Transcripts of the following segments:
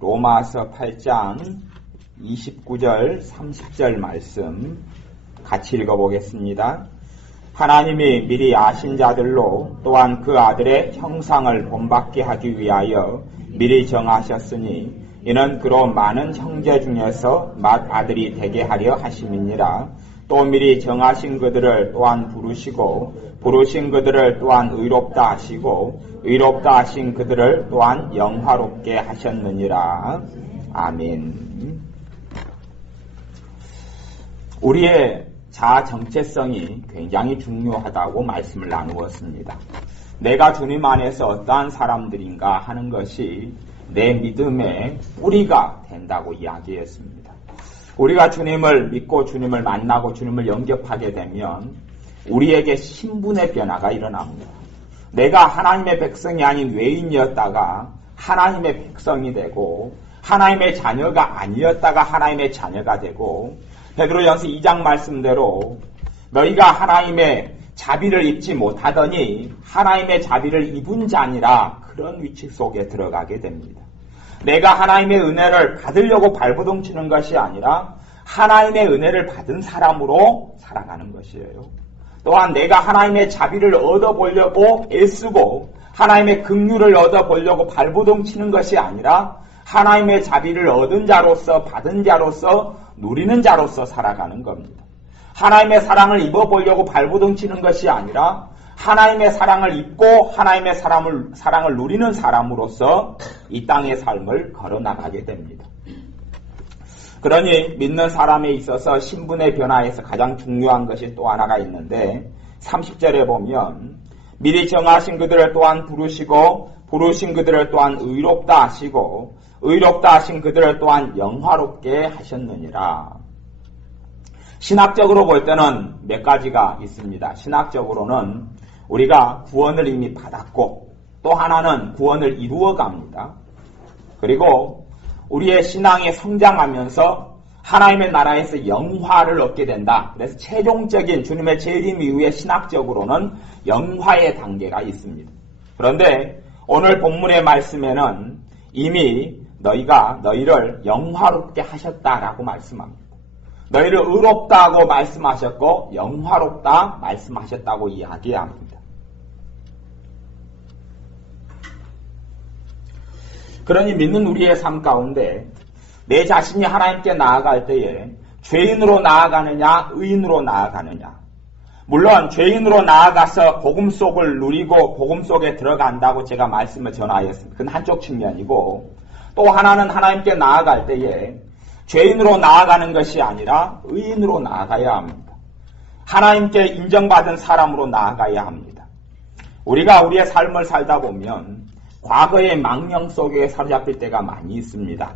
로마서 8장 29절 30절 말씀 같이 읽어보겠습니다. 하나님이 미리 아신 자들로 또한 그 아들의 형상을 본받게 하기 위하여 미리 정하셨으니 이는 그로 많은 형제 중에서 맏아들이 되게 하려 하심이니라. 또 미리 정하신 그들을 또한 부르시고 부르신 그들을 또한 의롭다 하시고 의롭다 하신 그들을 또한 영화롭게 하셨느니라. 아멘. 우리의 자아 정체성이 굉장히 중요하다고 말씀을 나누었습니다. 내가 주님 안에서 어떠한 사람들인가 하는 것이 내 믿음의 뿌리가 된다고 이야기했습니다. 우리가 주님을 믿고 주님을 만나고 주님을 영접하게 되면 우리에게 신분의 변화가 일어납니다. 내가 하나님의 백성이 아닌 외인이었다가 하나님의 백성이 되고 하나님의 자녀가 아니었다가 하나님의 자녀가 되고 베드로전서 2장 말씀대로 너희가 하나님의 자비를 입지 못하더니 하나님의 자비를 입은 자니라 그런 위치 속에 들어가게 됩니다. 내가 하나님의 은혜를 받으려고 발버둥치는 것이 아니라 하나님의 은혜를 받은 사람으로 살아가는 것이에요. 또한 내가 하나님의 자비를 얻어보려고 애쓰고 하나님의 긍휼을 얻어보려고 발버둥치는 것이 아니라 하나님의 자비를 얻은 자로서 받은 자로서 누리는 자로서 살아가는 겁니다. 하나님의 사랑을 입어보려고 발버둥치는 것이 아니라 하나님의 사랑을 입고 하나님의 사랑을 누리는 사람으로서 이 땅의 삶을 걸어나가게 됩니다. 그러니 믿는 사람에 있어서 신분의 변화에서 가장 중요한 것이 또 하나가 있는데 30절에 보면 미리 정하신 그들을 또한 부르시고 부르신 그들을 또한 의롭다 하시고 의롭다 하신 그들을 또한 영화롭게 하셨느니라. 신학적으로 볼 때는 몇 가지가 있습니다. 신학적으로는 우리가 구원을 이미 받았고 또 하나는 구원을 이루어갑니다. 그리고 우리의 신앙이 성장하면서 하나님의 나라에서 영화를 얻게 된다. 그래서 최종적인 주님의 재림 이후에 신학적으로는 영화의 단계가 있습니다. 그런데 오늘 본문의 말씀에는 이미 너희를 영화롭게 하셨다라고 말씀합니다. 너희를 의롭다고 말씀하셨고 영화롭다 말씀하셨다고 이야기합니다. 그러니 믿는 우리의 삶 가운데 내 자신이 하나님께 나아갈 때에 죄인으로 나아가느냐 의인으로 나아가느냐. 물론 죄인으로 나아가서 복음 속을 누리고 복음 속에 들어간다고 제가 말씀을 전하였습니다. 그건 한쪽 측면이고 또 하나는 하나님께 나아갈 때에 죄인으로 나아가는 것이 아니라 의인으로 나아가야 합니다. 하나님께 인정받은 사람으로 나아가야 합니다. 우리가 우리의 삶을 살다 보면 과거의 망령 속에 사로잡힐 때가 많이 있습니다.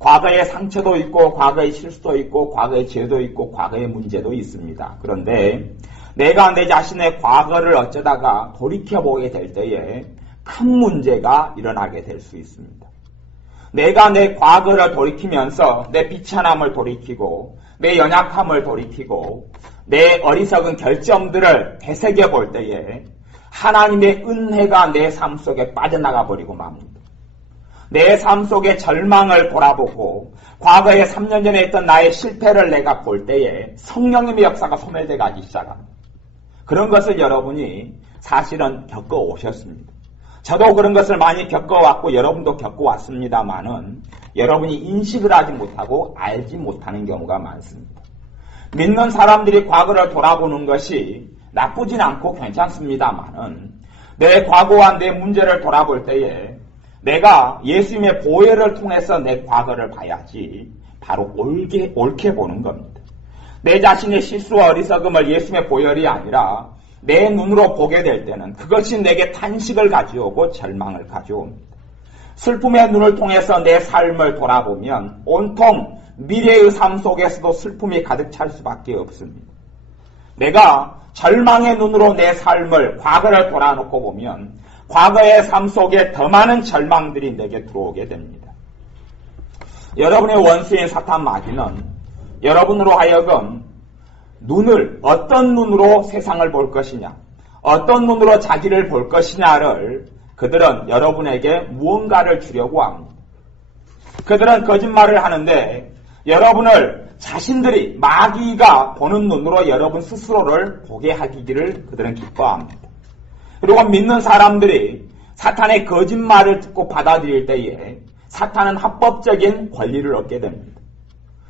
과거의 상처도 있고 과거의 실수도 있고 과거의 죄도 있고 과거의 문제도 있습니다. 그런데 내가 내 자신의 과거를 어쩌다가 돌이켜보게 될 때에 큰 문제가 일어나게 될 수 있습니다. 내가 내 과거를 돌이키면서 내 비천함을 돌이키고 내 연약함을 돌이키고 내 어리석은 결정들을 되새겨 볼 때에 하나님의 은혜가 내 삶 속에 빠져나가 버리고 맙니다. 내 삶 속에 절망을 돌아보고 과거에 3년 전에 했던 나의 실패를 내가 볼 때에 성령님의 역사가 소멸돼 가기 시작합니다. 그런 것을 여러분이 사실은 겪어오셨습니다. 저도 그런 것을 많이 겪어왔고 여러분도 겪어왔습니다만은 여러분이 인식을 하지 못하고 알지 못하는 경우가 많습니다. 믿는 사람들이 과거를 돌아보는 것이 나쁘진 않고 괜찮습니다만은 내 과거와 내 문제를 돌아볼 때에 내가 예수님의 보혈을 통해서 내 과거를 봐야지 바로 옳게 보는 겁니다. 내 자신의 실수와 어리석음을 예수님의 보혈이 아니라 내 눈으로 보게 될 때는 그것이 내게 탄식을 가져오고 절망을 가져옵니다. 슬픔의 눈을 통해서 내 삶을 돌아보면 온통 미래의 삶 속에서도 슬픔이 가득 찰 수밖에 없습니다. 내가 절망의 눈으로 내 삶을 과거를 돌아놓고 보면 과거의 삶 속에 더 많은 절망들이 내게 들어오게 됩니다. 여러분의 원수인 사탄 마귀는 여러분으로 하여금 어떤 눈으로 세상을 볼 것이냐, 어떤 눈으로 자기를 볼 것이냐를 그들은 여러분에게 무언가를 주려고 합니다. 그들은 거짓말을 하는데 여러분을 자신들이 마귀가 보는 눈으로 여러분 스스로를 보게 하기를 그들은 기뻐합니다. 그리고 믿는 사람들이 사탄의 거짓말을 듣고 받아들일 때에 사탄은 합법적인 권리를 얻게 됩니다.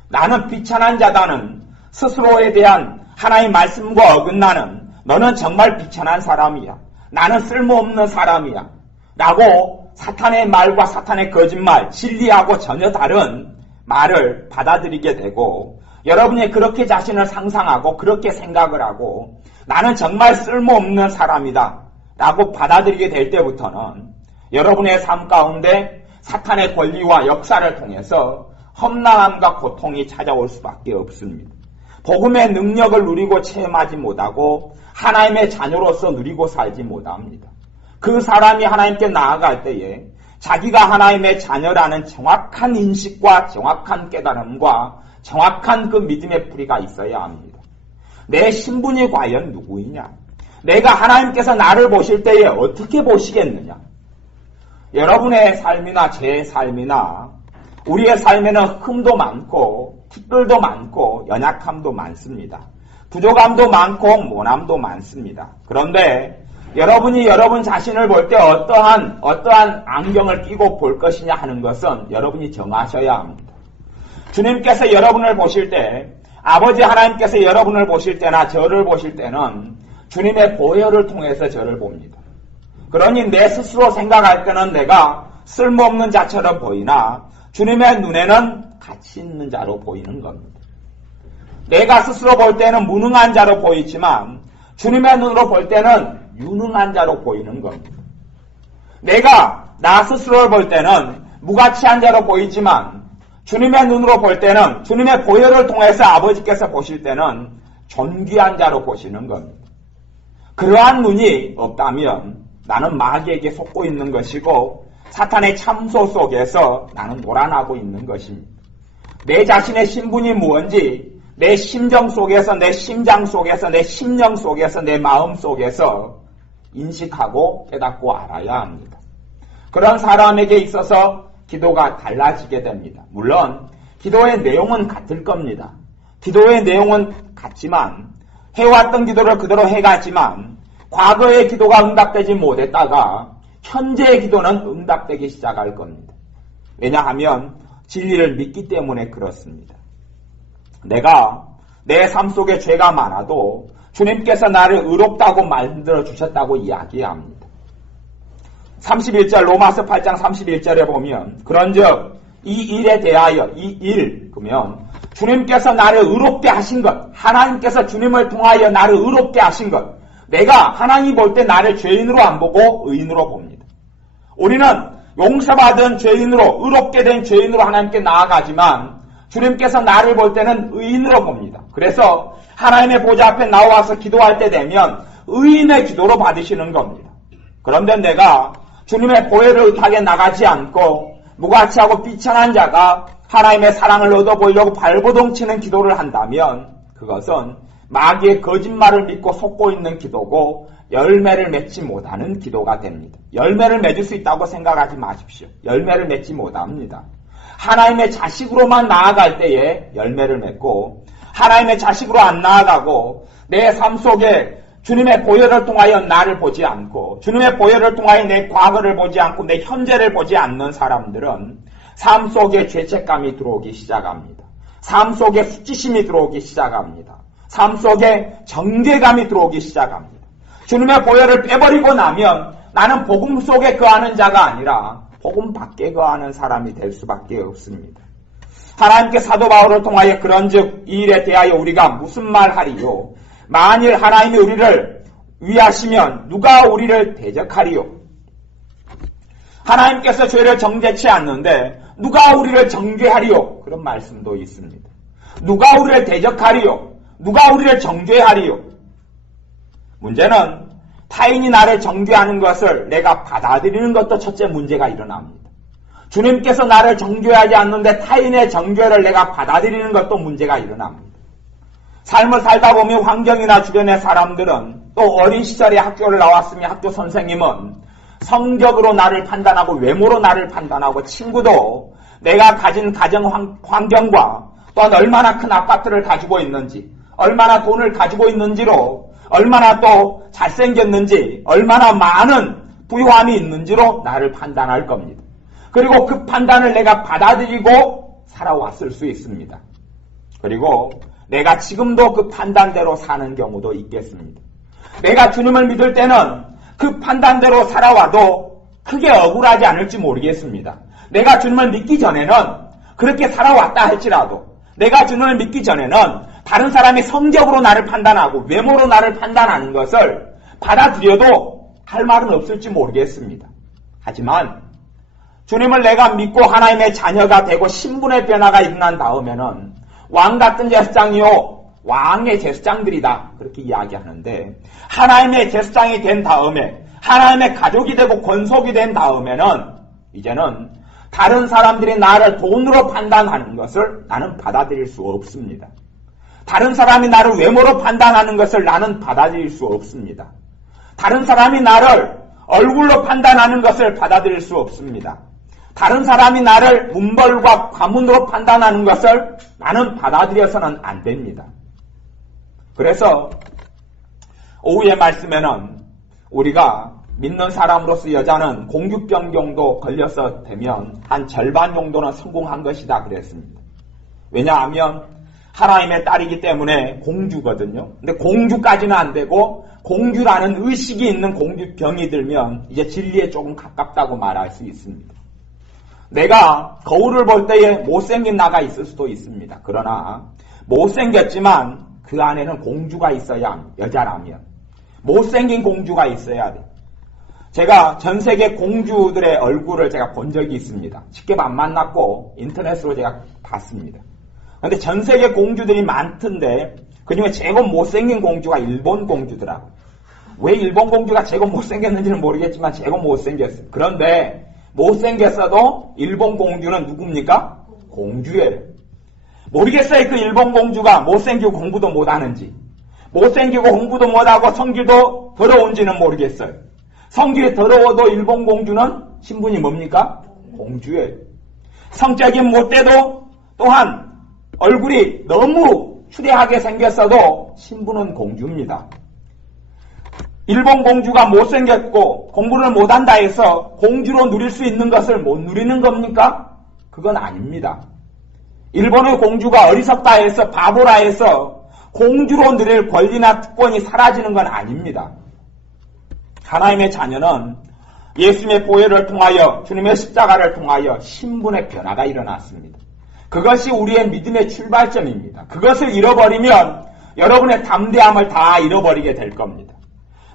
나는 비천한 자다는 스스로에 대한 하나님의 말씀과 어긋나는 너는 정말 비천한 사람이야. 나는 쓸모없는 사람이야. 라고 사탄의 말과 사탄의 거짓말, 진리하고 전혀 다른 말을 받아들이게 되고 여러분이 그렇게 자신을 상상하고 그렇게 생각을 하고 나는 정말 쓸모없는 사람이다 라고 받아들이게 될 때부터는 여러분의 삶 가운데 사탄의 권리와 역사를 통해서 험난함과 고통이 찾아올 수밖에 없습니다. 복음의 능력을 누리고 체험하지 못하고 하나님의 자녀로서 누리고 살지 못합니다. 그 사람이 하나님께 나아갈 때에 자기가 하나님의 자녀라는 정확한 인식과 정확한 깨달음과 정확한 그 믿음의 뿌리가 있어야 합니다. 내 신분이 과연 누구이냐? 내가 하나님께서 나를 보실 때에 어떻게 보시겠느냐? 여러분의 삶이나 제 삶이나 우리의 삶에는 흠도 많고 티끌도 많고 연약함도 많습니다. 부족함도 많고 모남도 많습니다. 그런데 여러분이 여러분 자신을 볼 때 어떠한 안경을 끼고 볼 것이냐 하는 것은 여러분이 정하셔야 합니다. 주님께서 여러분을 보실 때, 아버지 하나님께서 여러분을 보실 때나 저를 보실 때는 주님의 보혈을 통해서 저를 봅니다. 그러니 내 스스로 생각할 때는 내가 쓸모없는 자처럼 보이나 주님의 눈에는 가치 있는 자로 보이는 겁니다. 내가 스스로 볼 때는 무능한 자로 보이지만 주님의 눈으로 볼 때는 유능한 자로 보이는 겁니다. 내가 나 스스로를 볼 때는 무가치한 자로 보이지만 주님의 눈으로 볼 때는 주님의 보혈을 통해서 아버지께서 보실 때는 존귀한 자로 보시는 겁니다. 그러한 눈이 없다면 나는 마귀에게 속고 있는 것이고 사탄의 참소 속에서 나는 놀아나고 있는 것입니다. 내 자신의 신분이 무엇인지 내 심정 속에서, 내 심장 속에서, 내 심령 속에서, 내 마음 속에서 인식하고 깨닫고 알아야 합니다. 그런 사람에게 있어서 기도가 달라지게 됩니다. 물론 기도의 내용은 같을 겁니다. 기도의 내용은 같지만 해왔던 기도를 그대로 해갔지만 과거의 기도가 응답되지 못했다가 현재의 기도는 응답되기 시작할 겁니다. 왜냐하면 진리를 믿기 때문에 그렇습니다. 내가 내 삶 속에 죄가 많아도 주님께서 나를 의롭다고 만들어 주셨다고 이야기합니다. 31절 로마서 8장 31절에 보면 그런즉 이 일에 대하여 그러면 주님께서 나를 의롭게 하신 것, 하나님께서 주님을 통하여 나를 의롭게 하신 것, 내가 하나님 볼 때 나를 죄인으로 안 보고 의인으로 봅니다. 우리는 용서받은 죄인으로, 의롭게 된 죄인으로 하나님께 나아가지만 주님께서 나를 볼 때는 의인으로 봅니다. 그래서 하나님의 보좌 앞에 나와서 기도할 때 되면 의인의 기도로 받으시는 겁니다. 그런데 내가 주님의 보혈을 의탁에 나가지 않고 무가치하고 비천한 자가 하나님의 사랑을 얻어 보이려고 발버둥치는 기도를 한다면 그것은 마귀의 거짓말을 믿고 속고 있는 기도고 열매를 맺지 못하는 기도가 됩니다. 열매를 맺을 수 있다고 생각하지 마십시오. 열매를 맺지 못합니다. 하나님의 자식으로만 나아갈 때에 열매를 맺고 하나님의 자식으로 안 나아가고 내 삶 속에 주님의 보혈을 통하여 나를 보지 않고 주님의 보혈을 통하여 내 과거를 보지 않고 내 현재를 보지 않는 사람들은 삶 속에 죄책감이 들어오기 시작합니다. 삶 속에 수치심이 들어오기 시작합니다. 삶 속에 정죄감이 들어오기 시작합니다. 주님의 보혈을 빼버리고 나면 나는 복음 속에 거하는 자가 아니라 복음 밖에 거하는 사람이 될 수밖에 없습니다. 하나님께 사도 바울을 통하여 그런즉 이 일에 대하여 우리가 무슨 말하리요? 만일 하나님이 우리를 위하시면 누가 우리를 대적하리요? 하나님께서 죄를 정죄치 않는데 누가 우리를 정죄하리요? 그런 말씀도 있습니다. 누가 우리를 대적하리요? 누가 우리를 정죄하리요? 문제는 타인이 나를 정죄하는 것을 내가 받아들이는 것도 첫째 문제가 일어납니다. 주님께서 나를 정죄하지 않는데 타인의 정죄를 내가 받아들이는 것도 문제가 일어납니다. 삶을 살다 보면 환경이나 주변의 사람들은 또 어린 시절에 학교를 나왔으면 학교 선생님은 성격으로 나를 판단하고 외모로 나를 판단하고 친구도 내가 가진 가정 환경과 또한 얼마나 큰 아파트를 가지고 있는지, 얼마나 돈을 가지고 있는지로, 얼마나 또 잘생겼는지, 얼마나 많은 부유함이 있는지로 나를 판단할 겁니다. 그리고 그 판단을 내가 받아들이고 살아왔을 수 있습니다. 그리고 내가 지금도 그 판단대로 사는 경우도 있겠습니다. 내가 주님을 믿을 때는 그 판단대로 살아와도 크게 억울하지 않을지 모르겠습니다. 내가 주님을 믿기 전에는 그렇게 살아왔다 할지라도, 내가 주님을 믿기 전에는 다른 사람이 성적으로 나를 판단하고 외모로 나를 판단하는 것을 받아들여도 할 말은 없을지 모르겠습니다. 하지만 주님을 내가 믿고 하나님의 자녀가 되고 신분의 변화가 일어난 다음에는 왕같은 제사장이요 왕의 제사장들이다 그렇게 이야기하는데, 하나님의 제사장이 된 다음에 하나님의 가족이 되고 권속이 된 다음에는 이제는 다른 사람들이 나를 돈으로 판단하는 것을 나는 받아들일 수 없습니다. 다른 사람이 나를 외모로 판단하는 것을 나는 받아들일 수 없습니다. 다른 사람이 나를 얼굴로 판단하는 것을 받아들일 수 없습니다. 다른 사람이 나를 문벌과 가문으로 판단하는 것을 나는 받아들여서는 안 됩니다. 그래서 오후의 말씀에는 우리가 믿는 사람으로서 여자는 공주병 정도 걸려서 되면 한 절반 정도는 성공한 것이다 그랬습니다. 왜냐하면 하나님의 딸이기 때문에 공주거든요. 근데 공주까지는 안 되고 공주라는 의식이 있는 공주병이 들면 이제 진리에 조금 가깝다고 말할 수 있습니다. 내가 거울을 볼 때에 못생긴 나가 있을 수도 있습니다. 그러나 못생겼지만 그 안에는 공주가 있어야 합니다. 여자라면. 못생긴 공주가 있어야 돼. 제가 전 세계 공주들의 얼굴을 제가 본 적이 있습니다. 직접 안 만났고 인터넷으로 제가 봤습니다. 그런데 전 세계 공주들이 많던데 그중에 최고 못생긴 공주가 일본 공주더라고요. 왜 일본 공주가 최고 못생겼는지는 모르겠지만 최고 못생겼어요. 그런데 못생겼어도 일본 공주는 누굽니까? 공주예요. 모르겠어요. 그 일본 공주가 못생기고 공부도 못하는지, 못생기고 공부도 못하고 성질도 더러운지는 모르겠어요. 성질이 더러워도 일본 공주는 신분이 뭡니까? 공주예요. 성적인 못돼도 또한 얼굴이 너무 추대하게 생겼어도 신분은 공주입니다. 일본 공주가 못생겼고 공부를 못한다 해서 공주로 누릴 수 있는 것을 못 누리는 겁니까? 그건 아닙니다. 일본의 공주가 어리석다 해서 바보라 해서 공주로 누릴 권리나 특권이 사라지는 건 아닙니다. 하나님의 자녀는 예수님의 보혈을 통하여 주님의 십자가를 통하여 신분의 변화가 일어났습니다. 그것이 우리의 믿음의 출발점입니다. 그것을 잃어버리면 여러분의 담대함을 다 잃어버리게 될 겁니다.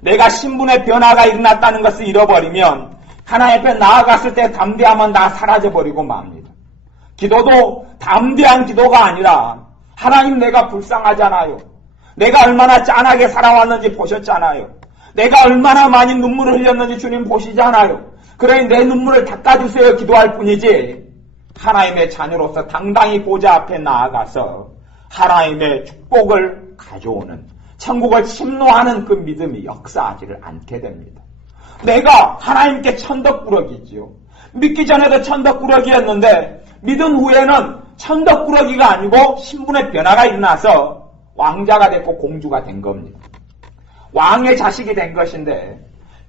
내가 신분의 변화가 일어났다는 것을 잃어버리면 하나님 앞에 나아갔을 때 담대함은 다 사라져버리고 맙니다. 기도도 담대한 기도가 아니라 하나님 내가 불쌍하잖아요. 내가 얼마나 짠하게 살아왔는지 보셨잖아요. 내가 얼마나 많이 눈물을 흘렸는지 주님 보시잖아요. 그러니 내 눈물을 닦아주세요 기도할 뿐이지 하나님의 자녀로서 당당히 보좌 앞에 나아가서 하나님의 축복을 가져오는 천국을 침노하는 그 믿음이 역사하지를 않게 됩니다. 내가 하나님께 천덕꾸러기지요. 믿기 전에도 천덕꾸러기였는데 믿은 후에는 천덕꾸러기가 아니고 신분의 변화가 일어나서 왕자가 됐고 공주가 된 겁니다. 왕의 자식이 된 것인데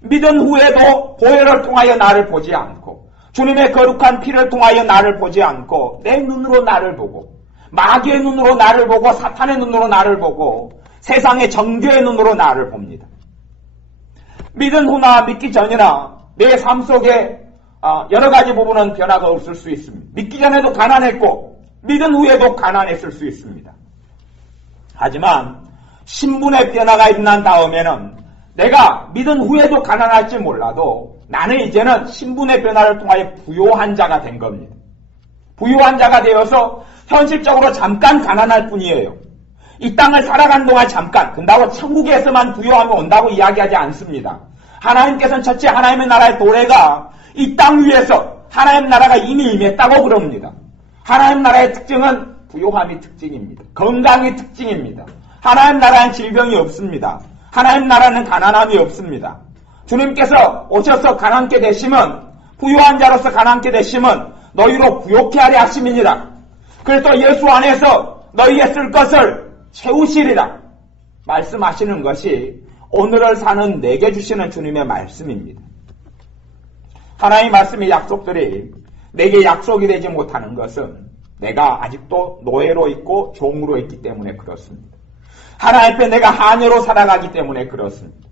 믿은 후에도 보혈을 통하여 나를 보지 않고 주님의 거룩한 피를 통하여 나를 보지 않고 내 눈으로 나를 보고 마귀의 눈으로 나를 보고 사탄의 눈으로 나를 보고 세상의 정죄의 눈으로 나를 봅니다. 믿은 후나 믿기 전이나 내 삶 속에 여러 가지 부분은 변화가 없을 수 있습니다. 믿기 전에도 가난했고 믿은 후에도 가난했을 수 있습니다. 하지만 신분의 변화가 일어난 다음에는 내가 믿은 후에도 가난할지 몰라도 나는 이제는 신분의 변화를 통하여 부요한 자가 된 겁니다. 부요한 자가 되어서 현실적으로 잠깐 가난할 뿐이에요. 이 땅을 살아가는 동안 잠깐, 근다고 천국에서만 부요함이 온다고 이야기하지 않습니다. 하나님께서는 첫째 하나님의 나라의 도래가 이 땅 위에서 하나님 나라가 이미 임했다고 그럽니다. 하나님 나라의 특징은 부요함이 특징입니다. 건강이 특징입니다. 하나님 나라는 질병이 없습니다. 하나님 나라는 가난함이 없습니다. 주님께서 오셔서 가난케 되시면 부유한 자로서 가난케 되시면 너희로 부욕케 하려 하심이니라. 그래서 예수 안에서 너희의 쓸 것을 채우시리라 말씀하시는 것이 오늘을 사는 내게 주시는 주님의 말씀입니다. 하나님의 말씀의 약속들이 내게 약속이 되지 못하는 것은 내가 아직도 노예로 있고 종으로 있기 때문에 그렇습니다. 하나님 앞에 내가 하녀로 살아가기 때문에 그렇습니다.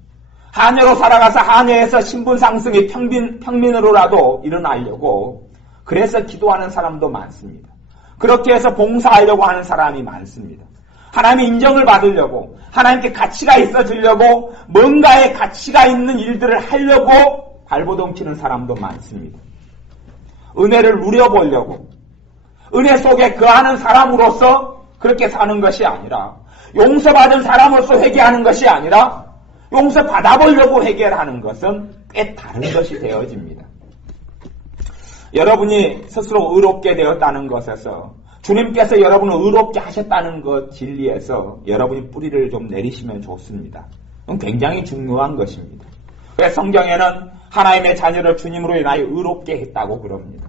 하녀로 살아가서 하녀에서 신분 상승이 평민으로라도 일어나려고 그래서 기도하는 사람도 많습니다. 그렇게 해서 봉사하려고 하는 사람이 많습니다. 하나님의 인정을 받으려고, 하나님께 가치가 있어지려고, 뭔가의 가치가 있는 일들을 하려고 발버둥치는 사람도 많습니다. 은혜를 누려보려고, 은혜 속에 거하는 사람으로서 그렇게 사는 것이 아니라, 용서받은 사람으로서 회개하는 것이 아니라, 용서받아보려고 회개를 하는 것은 꽤 다른 것이 되어집니다. 여러분이 스스로 의롭게 되었다는 것에서 주님께서 여러분을 의롭게 하셨다는 것 진리에서 여러분이 뿌리를 좀 내리시면 좋습니다. 그건 굉장히 중요한 것입니다. 그래서 성경에는 하나님의 자녀를 주님으로 인하여 의롭게 했다고 그럽니다.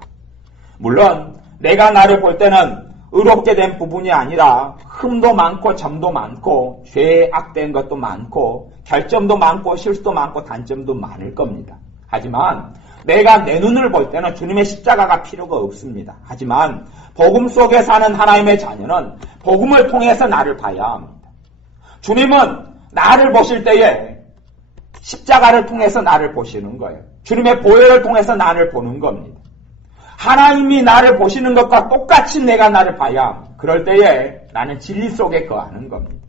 물론 내가 나를 볼 때는 의롭게 된 부분이 아니라 흠도 많고 점도 많고 죄에 악된 것도 많고 결점도 많고 실수도 많고 단점도 많을 겁니다. 하지만 내가 내 눈을 볼 때는 주님의 십자가가 필요가 없습니다. 하지만 복음 속에 사는 하나님의 자녀는 복음을 통해서 나를 봐야 합니다. 주님은 나를 보실 때에 십자가를 통해서 나를 보시는 거예요. 주님의 보혈을 통해서 나를 보는 겁니다. 하나님이 나를 보시는 것과 똑같이 내가 나를 봐야 합니다. 그럴 때에 나는 진리 속에 거하는 겁니다.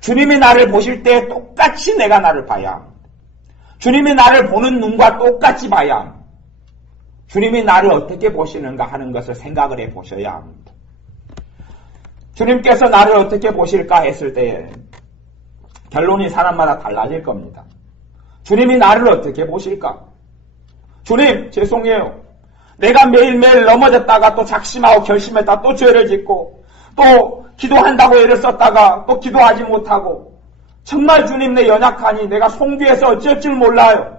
주님이 나를 보실 때 똑같이 내가 나를 봐야 합니다. 주님이 나를 보는 눈과 똑같이 봐야 합니다. 주님이 나를 어떻게 보시는가 하는 것을 생각을 해보셔야 합니다. 주님께서 나를 어떻게 보실까 했을 때에 결론이 사람마다 달라질 겁니다. 주님이 나를 어떻게 보실까? 주님, 죄송해요. 내가 매일매일 넘어졌다가 또 작심하고 결심했다 또 죄를 짓고 또 기도한다고 애를 썼다가 또 기도하지 못하고 정말 주님 내 연약하니 내가 송구해서 어쩔 줄 몰라요.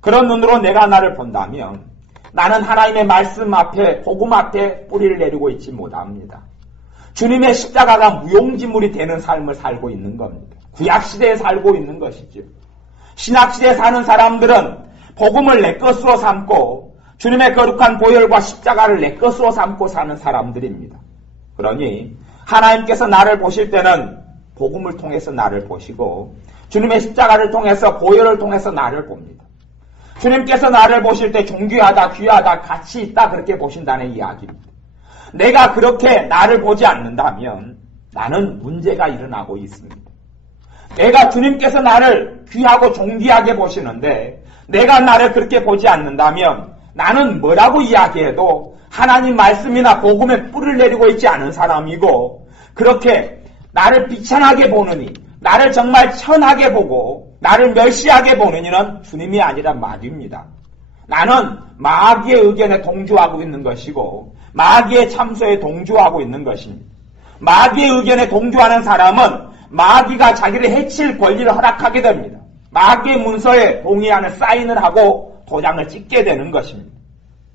그런 눈으로 내가 나를 본다면 나는 하나님의 말씀 앞에 복음 앞에 뿌리를 내리고 있지 못합니다. 주님의 십자가가 무용지물이 되는 삶을 살고 있는 겁니다. 구약시대에 살고 있는 것이죠. 신약시대에 사는 사람들은 복음을 내 것으로 삼고 주님의 거룩한 보혈과 십자가를 내 것으로 삼고 사는 사람들입니다. 그러니 하나님께서 나를 보실 때는 복음을 통해서 나를 보시고 주님의 십자가를 통해서 보혈을 통해서 나를 봅니다. 주님께서 나를 보실 때 존귀하다, 귀하다, 가치 있다 그렇게 보신다는 이야기입니다. 내가 그렇게 나를 보지 않는다면 나는 문제가 일어나고 있습니다. 내가 주님께서 나를 귀하고 존귀하게 보시는데 내가 나를 그렇게 보지 않는다면 나는 뭐라고 이야기해도 하나님 말씀이나 복음에 뿔을 내리고 있지 않은 사람이고 그렇게 나를 비천하게 보느니 나를 정말 천하게 보고 나를 멸시하게 보는 이는 주님이 아니라 마귀입니다. 나는 마귀의 의견에 동조하고 있는 것이고 마귀의 참소에 동조하고 있는 것입니다. 마귀의 의견에 동조하는 사람은 마귀가 자기를 해칠 권리를 허락하게 됩니다. 마귀의 문서에 동의하는 사인을 하고 도장을 찍게 되는 것입니다.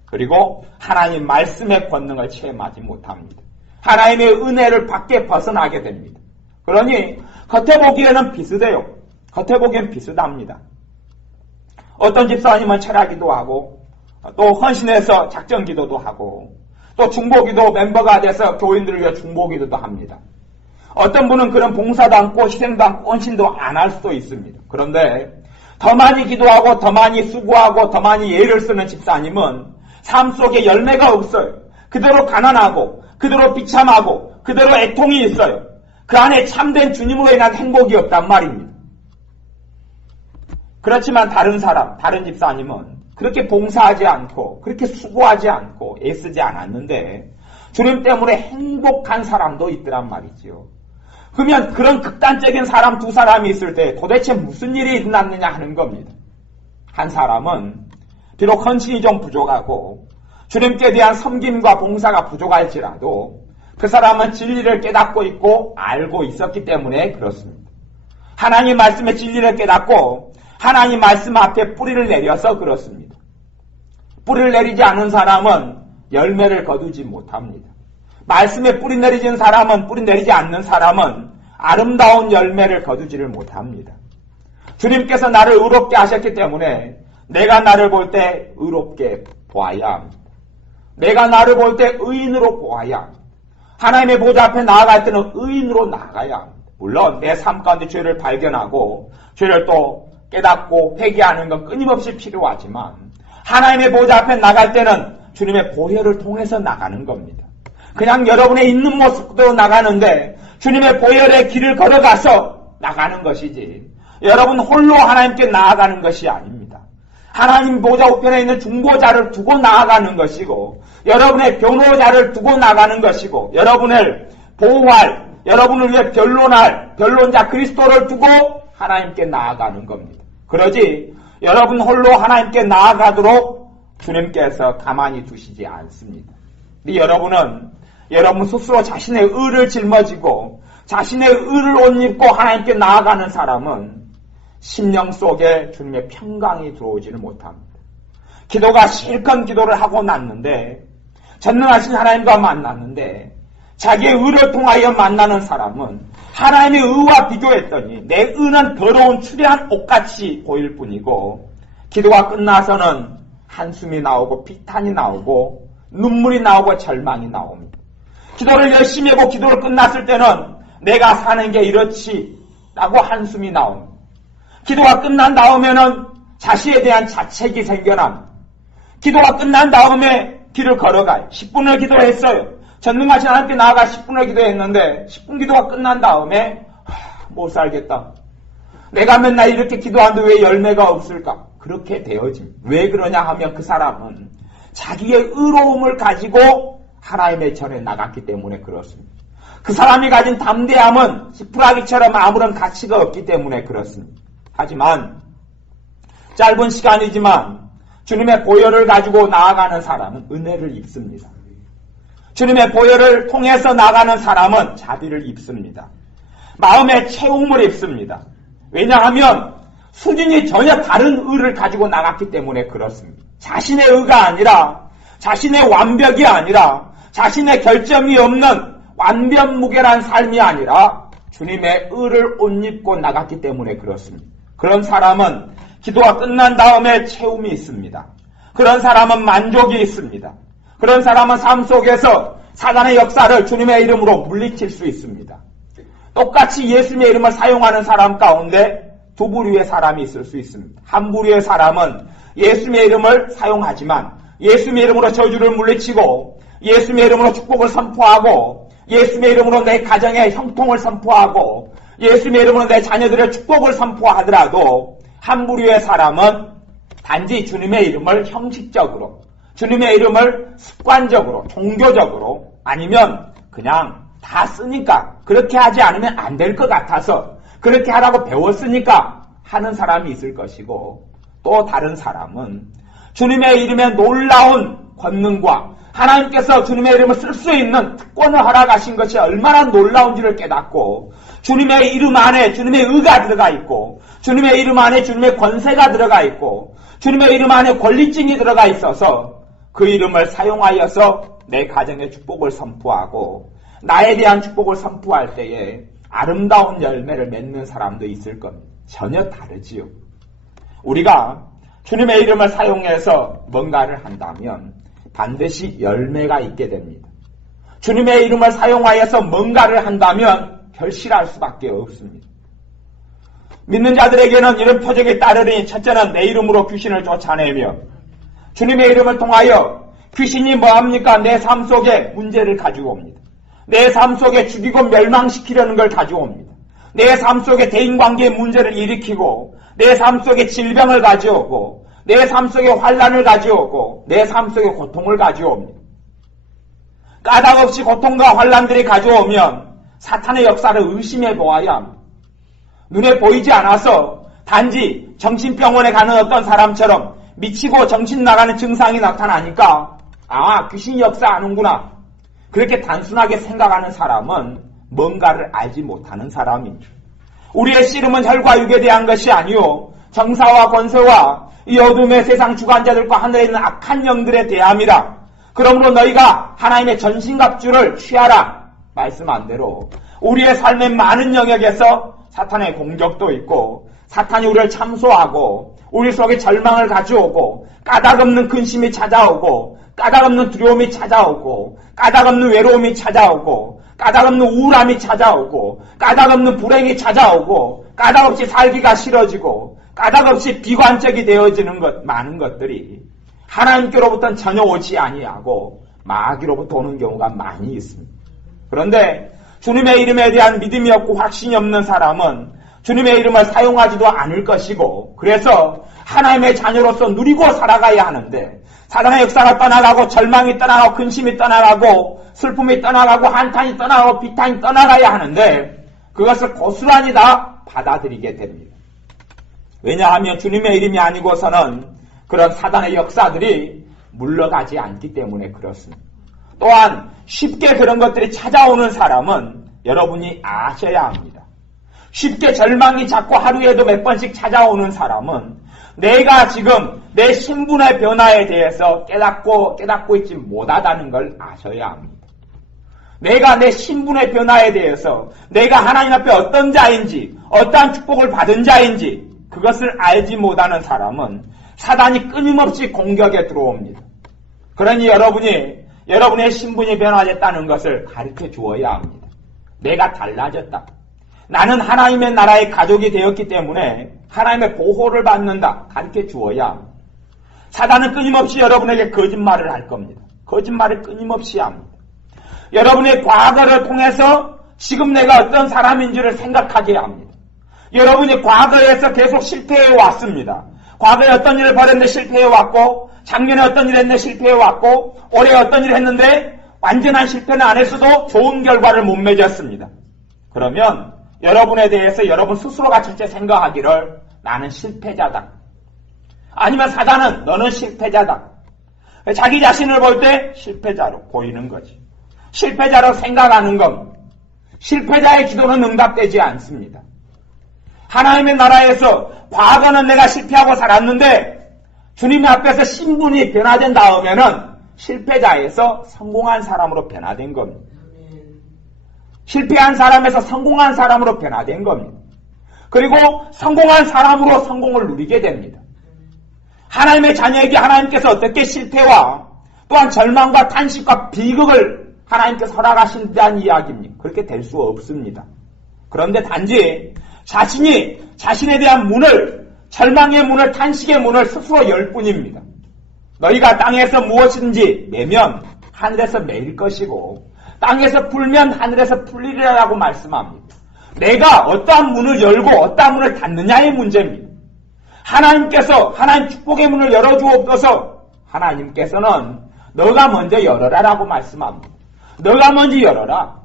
그리고 하나님 말씀의 권능을 체험하지 못합니다. 하나님의 은혜를 밖에 벗어나게 됩니다. 그러니 겉에 보기에는 비슷해요. 겉에 보기엔 비슷합니다. 어떤 집사님은 철학기도 하고 또 헌신해서 작정기도도 하고 또 중보기도 멤버가 돼서 교인들을 위해 중보기도도 합니다. 어떤 분은 그런 봉사도 않고 희생도 않고 헌신도 안 할 수도 있습니다. 그런데 더 많이 기도하고 더 많이 수고하고 더 많이 예를 쓰는 집사님은 삶 속에 열매가 없어요. 그대로 가난하고 그대로 비참하고 그대로 애통이 있어요. 그 안에 참된 주님으로 인한 행복이 없단 말입니다. 그렇지만 다른 사람, 다른 집사님은 그렇게 봉사하지 않고 그렇게 수고하지 않고 애쓰지 않았는데 주님 때문에 행복한 사람도 있더란 말이죠. 그러면 그런 극단적인 사람 두 사람이 있을 때 도대체 무슨 일이 일어났느냐 하는 겁니다. 한 사람은 비록 헌신이 좀 부족하고 주님께 대한 섬김과 봉사가 부족할지라도 그 사람은 진리를 깨닫고 있고 알고 있었기 때문에 그렇습니다. 하나님 말씀의 진리를 깨닫고 하나님 말씀 앞에 뿌리를 내려서 그렇습니다. 뿌리를 내리지 않은 사람은 열매를 거두지 못합니다. 말씀에 뿌리 내리진 사람은, 뿌리 내리지 않는 사람은 아름다운 열매를 거두지를 못합니다. 주님께서 나를 의롭게 하셨기 때문에 내가 나를 볼 때 의롭게 보아야 합니다. 내가 나를 볼 때 의인으로 보아야 합니다. 하나님의 보좌 앞에 나아갈 때는 의인으로 나아가야 합니다. 물론 내 삶 가운데 죄를 발견하고 죄를 또 깨닫고 회개하는 건 끊임없이 필요하지만 하나님의 보좌 앞에 나갈 때는 주님의 보혈을 통해서 나가는 겁니다. 그냥 여러분의 있는 모습으로 나가는데 주님의 보혈의 길을 걸어가서 나가는 것이지 여러분 홀로 하나님께 나아가는 것이 아닙니다. 하나님 보좌 우편에 있는 중보자를 두고 나아가는 것이고 여러분의 변호자를 두고 나가는 것이고 여러분을 보호할, 여러분을 위해 변론할 변론자 그리스도를 두고 하나님께 나아가는 겁니다. 그러지 여러분 홀로 하나님께 나아가도록 주님께서 가만히 두시지 않습니다. 근데 여러분은 여러분 스스로 자신의 의를 짊어지고 자신의 의를 옷 입고 하나님께 나아가는 사람은 심령 속에 주님의 평강이 들어오지를 못합니다. 기도가 실컷 기도를 하고 났는데 전능하신 하나님과 만났는데 자기의 의를 통하여 만나는 사람은 하나님의 의와 비교했더니 내 의는 더러운 추레한 옷같이 보일 뿐이고 기도가 끝나서는 한숨이 나오고 비탄이 나오고 눈물이 나오고 절망이 나옵니다. 기도를 열심히 하고 기도를 끝났을 때는 내가 사는 게 이렇지 라고 한숨이 나옵니다. 기도가 끝난 다음에는 자신에 대한 자책이 생겨납니다. 기도가 끝난 다음에 길을 걸어가요. 10분을 기도했어요. 전능하신 하나님께 나아가 10분을 기도했는데 10분 기도가 끝난 다음에 못 살겠다. 내가 맨날 이렇게 기도하는데 왜 열매가 없을까? 그렇게 되어집니다. 왜 그러냐 하면 그 사람은 자기의 의로움을 가지고 하나님의 전에 나갔기 때문에 그렇습니다. 그 사람이 가진 담대함은 지푸라기처럼 아무런 가치가 없기 때문에 그렇습니다. 하지만 짧은 시간이지만 주님의 보혈을 가지고 나아가는 사람은 은혜를 입습니다. 주님의 보혈을 통해서 나가는 사람은 자비를 입습니다. 마음의 채움을 입습니다. 왜냐하면 수준이 전혀 다른 의를 가지고 나갔기 때문에 그렇습니다. 자신의 의가 아니라 자신의 완벽이 아니라 자신의 결점이 없는 완벽무결한 삶이 아니라 주님의 의를 옷 입고 나갔기 때문에 그렇습니다. 그런 사람은 기도가 끝난 다음에 채움이 있습니다. 그런 사람은 만족이 있습니다. 그런 사람은 삶 속에서 사단의 역사를 주님의 이름으로 물리칠 수 있습니다. 똑같이 예수님의 이름을 사용하는 사람 가운데 두 부류의 사람이 있을 수 있습니다. 한 부류의 사람은 예수님의 이름을 사용하지만 예수님의 이름으로 저주를 물리치고 예수님의 이름으로 축복을 선포하고 예수님의 이름으로 내 가정의 형통을 선포하고 예수님의 이름으로 내 자녀들의 축복을 선포하더라도 한 부류의 사람은 단지 주님의 이름을 형식적으로 주님의 이름을 습관적으로 종교적으로 아니면 그냥 다 쓰니까 그렇게 하지 않으면 안 될 것 같아서 그렇게 하라고 배웠으니까 하는 사람이 있을 것이고 또 다른 사람은 주님의 이름의 놀라운 권능과 하나님께서 주님의 이름을 쓸 수 있는 특권을 허락하신 것이 얼마나 놀라운지를 깨닫고 주님의 이름 안에 주님의 의가 들어가 있고 주님의 이름 안에 주님의 권세가 들어가 있고 주님의 이름 안에 권리증이 들어가 있어서 그 이름을 사용하여서 내 가정의 축복을 선포하고 나에 대한 축복을 선포할 때에 아름다운 열매를 맺는 사람도 있을 겁니다. 전혀 다르지요. 우리가 주님의 이름을 사용해서 뭔가를 한다면 반드시 열매가 있게 됩니다. 주님의 이름을 사용하여서 뭔가를 한다면 결실할 수밖에 없습니다. 믿는 자들에게는 이런 표적이 따르니 첫째는 내 이름으로 귀신을 쫓아내며 주님의 이름을 통하여 귀신이 뭐합니까? 내 삶 속에 문제를 가지고 옵니다. 내 삶 속에 죽이고 멸망시키려는 걸 가져옵니다. 내 삶 속에 대인관계의 문제를 일으키고 내 삶 속에 질병을 가져오고 내 삶 속에 환난을 가져오고 내 삶 속에 고통을 가져옵니다. 까닭없이 고통과 환난들이 가져오면 사탄의 역사를 의심해 보아야 합니다. 눈에 보이지 않아서 단지 정신병원에 가는 어떤 사람처럼 미치고 정신 나가는 증상이 나타나니까 귀신 역사하는구나. 그렇게 단순하게 생각하는 사람은 뭔가를 알지 못하는 사람입니다. 우리의 씨름은 혈과 육에 대한 것이 아니요 정사와 권세와 이 어둠의 세상 주관자들과 하늘에 있는 악한 영들에 대함이라. 그러므로 너희가 하나님의 전신갑주를 취하라. 말씀한 대로 우리의 삶의 많은 영역에서 사탄의 공격도 있고 사탄이 우리를 참소하고 우리 속에 절망을 가져오고 까닭없는 근심이 찾아오고 까닭없는 두려움이 찾아오고 까닭없는 외로움이 찾아오고 까닭없는 우울함이 찾아오고 까닭없는 불행이 찾아오고 까닭없이 살기가 싫어지고 까닭없이 비관적이 되어지는 많은 것들이 하나님께로부터는 전혀 오지 아니하고 마귀로부터 오는 경우가 많이 있습니다. 그런데 주님의 이름에 대한 믿음이 없고 확신이 없는 사람은 주님의 이름을 사용하지도 않을 것이고 그래서 하나님의 자녀로서 누리고 살아가야 하는데 사단의 역사가 떠나가고 절망이 떠나가고 근심이 떠나가고 슬픔이 떠나가고 한탄이 떠나가고 비탄이 떠나가야 하는데 그것을 고스란히 다 받아들이게 됩니다. 왜냐하면 주님의 이름이 아니고서는 그런 사단의 역사들이 물러가지 않기 때문에 그렇습니다. 또한 쉽게 그런 것들이 찾아오는 사람은 여러분이 아셔야 합니다. 쉽게 절망이 자꾸 하루에도 몇 번씩 찾아오는 사람은 내가 지금 내 신분의 변화에 대해서 깨닫고 있지 못하다는 걸 아셔야 합니다. 내가 내 신분의 변화에 대해서 내가 하나님 앞에 어떤 자인지 어떠한 축복을 받은 자인지 그것을 알지 못하는 사람은 사단이 끊임없이 공격에 들어옵니다. 그러니 여러분의 신분이 변화됐다는 것을 가르쳐 주어야 합니다. 내가 달라졌다. 나는 하나님의 나라의 가족이 되었기 때문에 하나님의 보호를 받는다. 가르쳐 주어야 합니다. 사단은 끊임없이 여러분에게 거짓말을 할 겁니다. 거짓말을 끊임없이 합니다. 여러분의 과거를 통해서 지금 내가 어떤 사람인지를 생각하게 합니다. 여러분이 과거에서 계속 실패해 왔습니다. 과거에 어떤 일을 벌였는데 실패해 왔고 작년에 어떤 일을 했는데 실패해 왔고 올해 어떤 일을 했는데 완전한 실패는 안 했어도 좋은 결과를 못 맺었습니다. 그러면 여러분에 대해서 여러분 스스로가 첫째 생각하기를 나는 실패자다. 아니면 사단은 너는 실패자다. 자기 자신을 볼 때 실패자로 보이는 거지. 실패자로 생각하는 건 실패자의 기도는 응답되지 않습니다. 하나님의 나라에서 과거는 내가 실패하고 살았는데 주님 앞에서 신분이 변화된 다음에는 실패자에서 성공한 사람으로 변화된 겁니다. 실패한 사람에서 성공한 사람으로 변화된 겁니다. 그리고 성공한 사람으로 성공을 누리게 됩니다. 하나님의 자녀에게 하나님께서 어떻게 실패와 또한 절망과 탄식과 비극을 하나님께서 허락하신다는 이야기입니까? 그렇게 될 수 없습니다. 그런데 단지 자신이 자신에 대한 문을, 절망의 문을, 탄식의 문을 스스로 열 뿐입니다. 너희가 땅에서 무엇이든지 매면 하늘에서 매일 것이고 땅에서 풀면 하늘에서 풀리리라고 말씀합니다. 내가 어떠한 문을 열고 어떠한 문을 닫느냐의 문제입니다. 하나님께서 하나님 축복의 문을 열어주옵소서. 하나님께서는 너가 먼저 열어라라고 말씀합니다. 너가 먼저 열어라.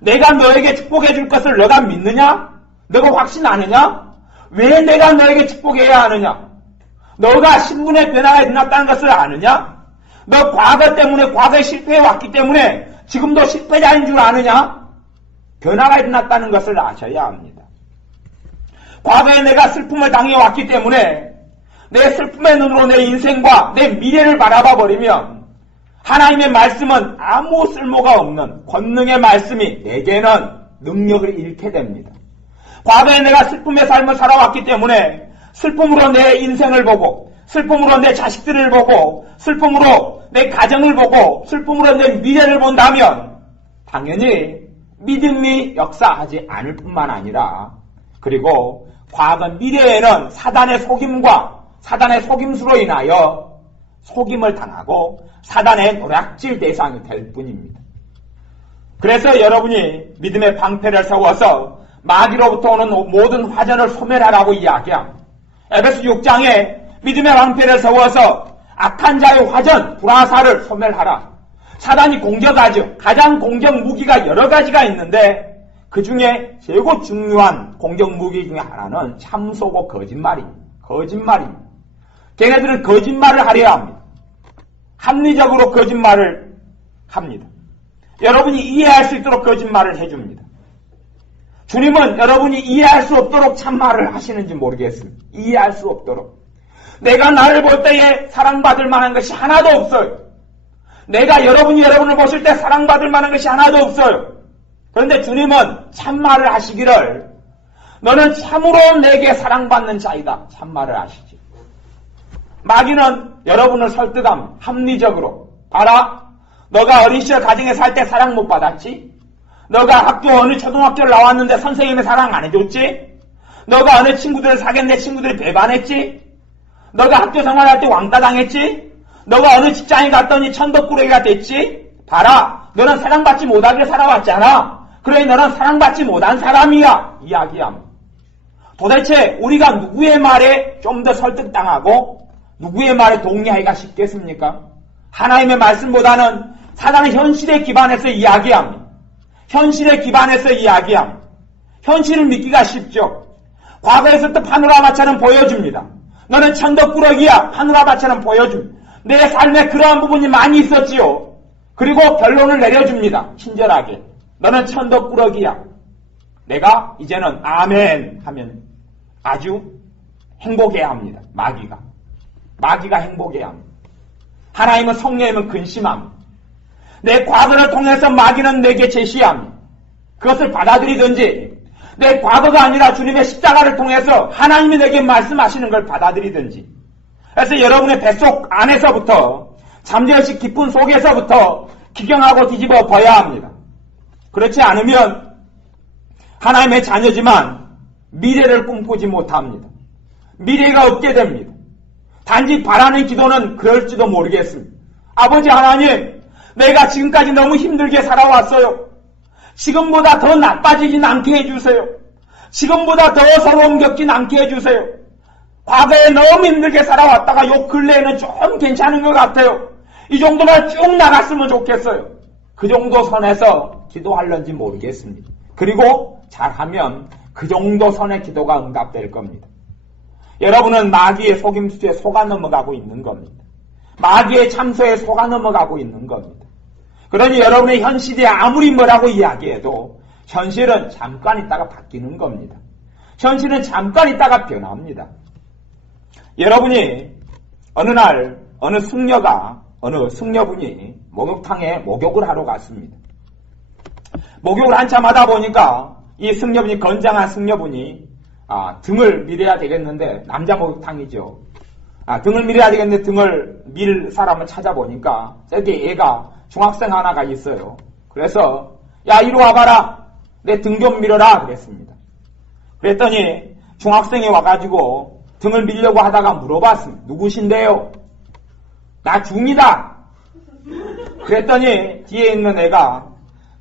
내가 너에게 축복해 줄 것을 너가 믿느냐? 너가 확신하느냐? 왜 내가 너에게 축복해야 하느냐? 너가 신분의 변화가 일어났다는 것을 아느냐? 너 과거 때문에 과거에 실패해 왔기 때문에 지금도 실패자인 줄 아느냐? 변화가 일어났다는 것을 아셔야 합니다. 과거에 내가 슬픔을 당해왔기 때문에 내 슬픔의 눈으로 내 인생과 내 미래를 바라봐 버리면 하나님의 말씀은 아무 쓸모가 없는 권능의 말씀이 내게는 능력을 잃게 됩니다. 과거에 내가 슬픔의 삶을 살아왔기 때문에 슬픔으로 내 인생을 보고 슬픔으로 내 자식들을 보고 슬픔으로 내 가정을 보고 슬픔으로 내 미래를 본다면 당연히 믿음이 역사하지 않을 뿐만 아니라 그리고 과거 미래에는 사단의 속임과 사단의 속임수로 인하여 속임을 당하고 사단의 노략질 대상이 될 뿐입니다. 그래서 여러분이 믿음의 방패를 세워서 마귀로부터 오는 모든 화전을 소멸하라고 이야기합니다. 에베소 6장에 믿음의 방패를 세워서 악한 자의 화전, 불화살을 소멸하라. 사단이 공격하죠. 가장 공격 무기가 여러 가지가 있는데 그 중에 최고 중요한 공격 무기 중에 하나는 참소고 거짓말입니다. 거짓말입니다. 걔네들은 거짓말을 하려야 합니다. 합리적으로 거짓말을 합니다. 여러분이 이해할 수 있도록 거짓말을 해줍니다. 주님은 여러분이 이해할 수 없도록 참말을 하시는지 모르겠습니다. 이해할 수 없도록. 내가 나를 볼 때에 사랑받을 만한 것이 하나도 없어요. 내가 여러분을 보실 때 사랑받을 만한 것이 하나도 없어요. 그런데 주님은 참말을 하시기를 너는 참으로 내게 사랑받는 자이다. 참말을 하시지. 마귀는 여러분을 설득함 합리적으로. 봐라. 너가 어린 시절 가정에 살 때 사랑 못 받았지? 너가 학교 어느 초등학교를 나왔는데 선생님의 사랑 안 해줬지? 너가 어느 친구들을 사귀었는데 친구들이 배반했지? 너가 학교 생활할 때 왕따 당했지? 너가 어느 직장에 갔더니 천덕꾸러기가 됐지? 봐라. 너는 사랑받지 못하게 살아왔잖아. 그래 너는 사랑받지 못한 사람이야. 이야기함. 도대체 우리가 누구의 말에 좀 더 설득당하고 누구의 말에 동의하기가 쉽겠습니까? 하나님의 말씀보다는 사단의 현실에 기반해서 이야기합니다. 현실에 기반해서 이야기함. 현실을 믿기가 쉽죠. 과거에서부터 파노라마처럼 보여줍니다. 너는 천덕꾸러기야. 파노라마처럼 보여줍니다. 내 삶에 그러한 부분이 많이 있었지요. 그리고 결론을 내려줍니다. 친절하게. 너는 천덕꾸러기야. 내가 이제는 아멘 하면 아주 행복해야 합니다. 마귀가 행복해야 합니다. 하나님은 성령님은 근심합니다. 내 과거를 통해서 마귀는 내게 제시합니다. 그것을 받아들이든지 내 과거가 아니라 주님의 십자가를 통해서 하나님이 내게 말씀하시는 걸 받아들이든지. 그래서 여러분의 뱃속 안에서부터 잠재의식 깊은 속에서부터 기경하고 뒤집어 봐야 합니다. 그렇지 않으면 하나님의 자녀지만 미래를 꿈꾸지 못합니다. 미래가 없게 됩니다. 단지 바라는 기도는 그럴지도 모르겠습니다. 아버지 하나님, 내가 지금까지 너무 힘들게 살아왔어요. 지금보다 더 나빠지진 않게 해주세요. 지금보다 더 서러움 겪진 않게 해주세요. 과거에 너무 힘들게 살아왔다가 요 근래에는 좀 괜찮은 것 같아요. 이 정도만 쭉 나갔으면 좋겠어요. 그 정도 선에서 기도할런지 모르겠습니다. 그리고 잘하면 그 정도 선의 기도가 응답될 겁니다. 여러분은 마귀의 속임수에 속아 넘어가고 있는 겁니다. 마귀의 참소에 속아 넘어가고 있는 겁니다. 그러니 여러분의 현실이 아무리 뭐라고 이야기해도 현실은 잠깐 있다가 바뀌는 겁니다. 현실은 잠깐 있다가 변합니다. 여러분이 어느 날 어느 승려분이 목욕탕에 목욕을 하러 갔습니다. 목욕을 한참 하다 보니까 이 승려분이 건장한 승려분이 등을 밀어야 되겠는데 남자 목욕탕이죠. 등을 밀어야 되겠는데 등을 밀 사람을 찾아보니까 저기 애가 중학생 하나가 있어요. 그래서 야 이리 와봐라. 내 등 좀 밀어라 그랬습니다. 그랬더니 중학생이 와가지고 등을 밀려고 하다가 물어봤습니다. 누구신데요? 나 중이다. 그랬더니 뒤에 있는 애가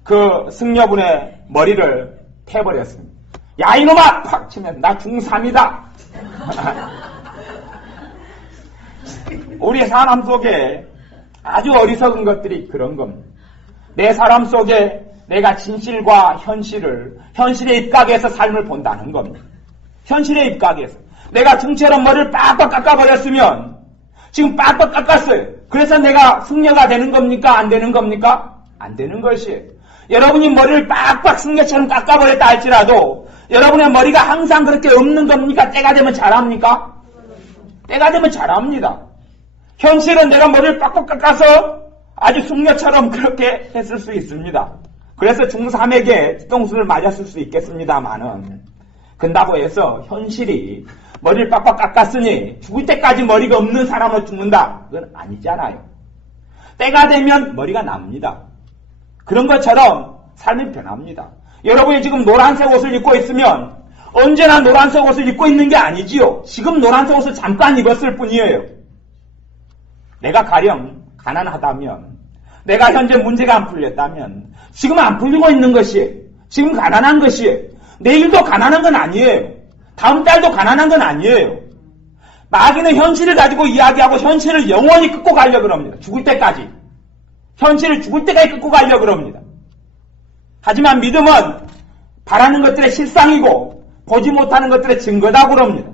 그 승려분의 머리를 패버렸습니다. 야 이놈아! 팍 치면 나 중3이다. 우리 사람 속에 아주 어리석은 것들이 그런 겁니다. 내 사람 속에 내가 진실과 현실에 입각해서 삶을 본다는 겁니다. 현실에 입각해서. 내가 등처럼 머리를 빡빡 깎아버렸으면 지금 빡빡 깎았어요. 그래서 내가 승려가 되는 겁니까? 안 되는 겁니까? 안 되는 것이에요. 여러분이 머리를 빡빡 승려처럼 깎아버렸다 할지라도 여러분의 머리가 항상 그렇게 없는 겁니까? 때가 되면 잘합니까? 때가 되면 잘합니다. 현실은 내가 머리를 빡빡 깎아서 아주 승려처럼 그렇게 했을 수 있습니다. 그래서 중3에게 뒤통수를 맞았을 수 있겠습니다만은 근다고 해서 현실이 머리를 빡빡 깎았으니 죽을 때까지 머리가 없는 사람은 죽는다. 그건 아니잖아요. 때가 되면 머리가 납니다. 그런 것처럼 삶이 변합니다. 여러분이 지금 노란색 옷을 입고 있으면 언제나 노란색 옷을 입고 있는 게 아니지요. 지금 노란색 옷을 잠깐 입었을 뿐이에요. 내가 가령 가난하다면, 내가 현재 문제가 안 풀렸다면 지금 안 풀리고 있는 것이에요. 지금 가난한 것이에요. 내일도 가난한 건 아니에요. 다음 달도 가난한 건 아니에요. 마귀는 현실을 가지고 이야기하고 현실을 영원히 끌고 가려고 합니다. 죽을 때까지. 현실을 죽을 때까지 끌고 가려고 합니다. 하지만 믿음은 바라는 것들의 실상이고 보지 못하는 것들의 증거다고 합니다.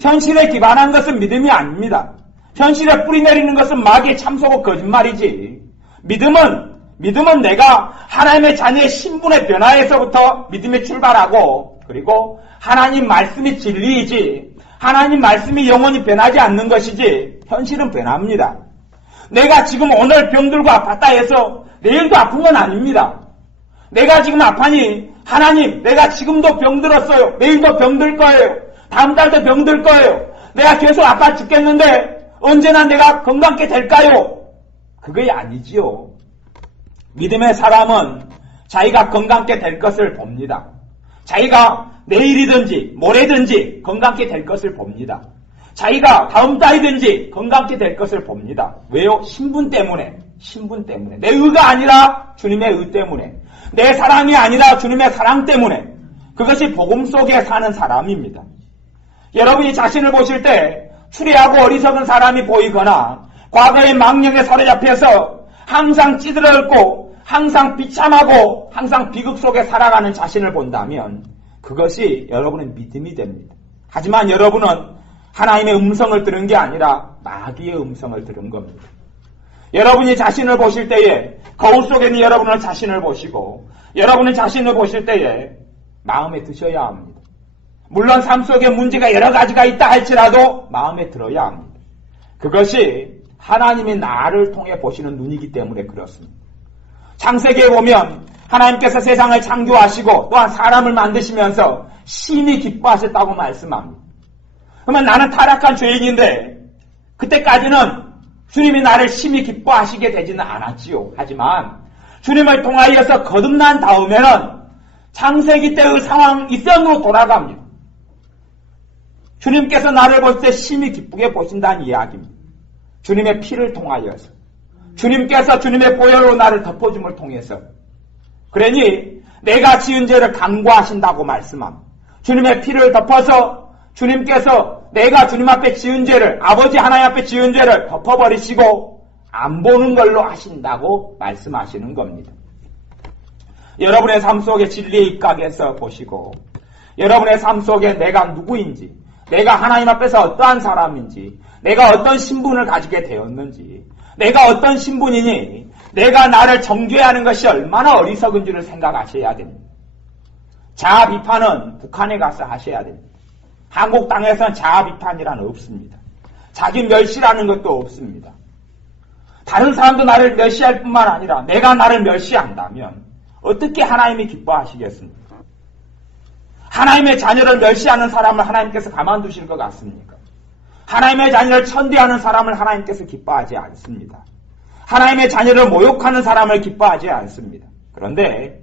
현실에 기반한 것은 믿음이 아닙니다. 현실에 뿌리 내리는 것은 마귀의 참소고 거짓말이지. 믿음은 내가 하나님의 자녀의 신분의 변화에서부터 믿음이 출발하고 그리고 하나님 말씀이 진리이지 하나님 말씀이 영원히 변하지 않는 것이지 현실은 변합니다. 내가 지금 오늘 병들고 아팠다 해서 내일도 아픈 건 아닙니다. 내가 지금 아파니 하나님 내가 지금도 병들었어요. 내일도 병들 거예요. 다음 달도 병들 거예요. 내가 계속 아파 죽겠는데 언제나 내가 건강케 될까요? 그게 아니지요. 믿음의 사람은 자기가 건강케 될 것을 봅니다. 자기가 내일이든지 모레든지 건강케 될 것을 봅니다. 자기가 다음 달이든지 건강케 될 것을 봅니다. 왜요? 신분 때문에. 신분 때문에. 내 의가 아니라 주님의 의 때문에. 내 사랑이 아니라 주님의 사랑 때문에. 그것이 복음 속에 사는 사람입니다. 여러분이 자신을 보실 때 추리하고 어리석은 사람이 보이거나 과거의 망령에 사로잡혀서 항상 찌들어있고 항상 비참하고 항상 비극 속에 살아가는 자신을 본다면 그것이 여러분의 믿음이 됩니다. 하지만 여러분은 하나님의 음성을 들은 게 아니라 마귀의 음성을 들은 겁니다. 여러분이 자신을 보실 때에 거울 속에 있는 여러분은 자신을 보시고 여러분은 자신을 보실 때에 마음에 드셔야 합니다. 물론 삶 속에 문제가 여러 가지가 있다 할지라도 마음에 들어야 합니다. 그것이 하나님이 나를 통해 보시는 눈이기 때문에 그렇습니다. 창세기에 보면 하나님께서 세상을 창조하시고 또한 사람을 만드시면서 심히 기뻐하셨다고 말씀합니다. 그러면 나는 타락한 죄인인데 그때까지는 주님이 나를 심히 기뻐하시게 되지는 않았지요. 하지만 주님을 통하여서 거듭난 다음에는 창세기 때의 상황 이전으로 돌아갑니다. 주님께서 나를 볼 때 심히 기쁘게 보신다는 이야기입니다. 주님의 피를 통하여서 주님께서 주님의 보혈로 나를 덮어줌을 통해서 그러니 내가 지은 죄를 간구하신다고 말씀합니다. 주님의 피를 덮어서 주님께서 내가 주님 앞에 지은 죄를 아버지 하나님 앞에 지은 죄를 덮어버리시고 안 보는 걸로 하신다고 말씀하시는 겁니다. 여러분의 삶 속에 진리의 입각에서 보시고 여러분의 삶 속에 내가 누구인지 내가 하나님 앞에서 어떠한 사람인지 내가 어떤 신분을 가지게 되었는지 내가 어떤 신분이니 내가 나를 정죄하는 것이 얼마나 어리석은지를 생각하셔야 됩니다. 자아 비판은 북한에 가서 하셔야 됩니다. 한국 땅에서는 자아 비판이란 없습니다. 자기 멸시라는 것도 없습니다. 다른 사람도 나를 멸시할 뿐만 아니라 내가 나를 멸시한다면 어떻게 하나님이 기뻐하시겠습니까? 하나님의 자녀를 멸시하는 사람을 하나님께서 가만두실 것 같습니까? 하나님의 자녀를 천대하는 사람을 하나님께서 기뻐하지 않습니다. 하나님의 자녀를 모욕하는 사람을 기뻐하지 않습니다. 그런데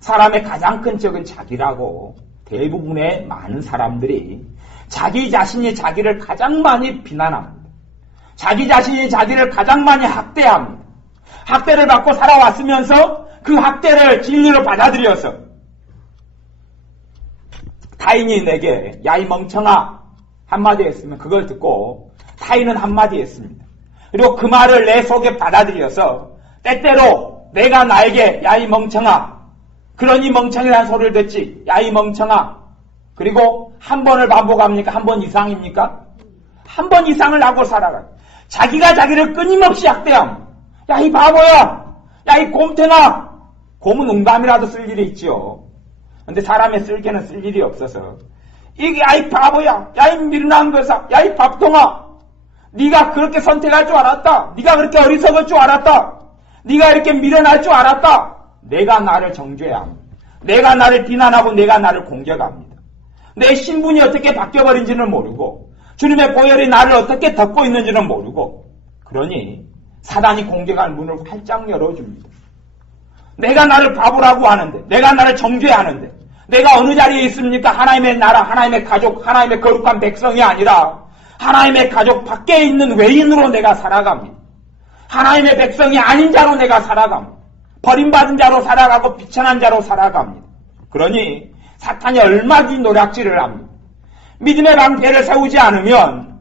사람의 가장 큰 적은 자기라고 대부분의 많은 사람들이 자기 자신이 자기를 가장 많이 비난합니다. 자기 자신이 자기를 가장 많이 학대합니다. 학대를 받고 살아왔으면서 그 학대를 진리로 받아들여서 타인이 내게 야 이 멍청아 한마디 했으면 그걸 듣고 타인은 한마디 했습니다. 그리고 그 말을 내 속에 받아들여서 때때로 내가 나에게 야 이 멍청아 그러니 멍청이라는 소리를 듣지 야 이 멍청아 그리고 한 번을 반복합니까? 한 번 이상입니까? 한 번 이상을 하고 살아가요. 자기가 자기를 끊임없이 학대합니다. 야 이 바보야 야 이 곰탱아 곰은 농담이라도 쓸 일이 있지요. 근데 사람의 쓸개는 쓸 일이 없어서 이게 야 이 바보야 야 이 미련한 것아 야 이 밥통아 네가 그렇게 선택할 줄 알았다. 네가 그렇게 어리석을 줄 알았다. 네가 이렇게 미련할 줄 알았다. 내가 나를 정죄합니다. 내가 나를 비난하고 내가 나를 공격합니다. 내 신분이 어떻게 바뀌어버린지는 모르고 주님의 보혈이 나를 어떻게 덮고 있는지는 모르고 그러니 사단이 공격할 문을 활짝 열어줍니다. 내가 나를 바보라고 하는데 내가 나를 정죄하는데 내가 어느 자리에 있습니까? 하나님의 나라, 하나님의 가족, 하나님의 거룩한 백성이 아니라 하나님의 가족 밖에 있는 외인으로 내가 살아갑니다. 하나님의 백성이 아닌 자로 내가 살아갑니다. 버림받은 자로 살아가고 비천한 자로 살아갑니다. 그러니 사탄이 얼마든지 노략질을 합니다. 믿음의 방패를 세우지 않으면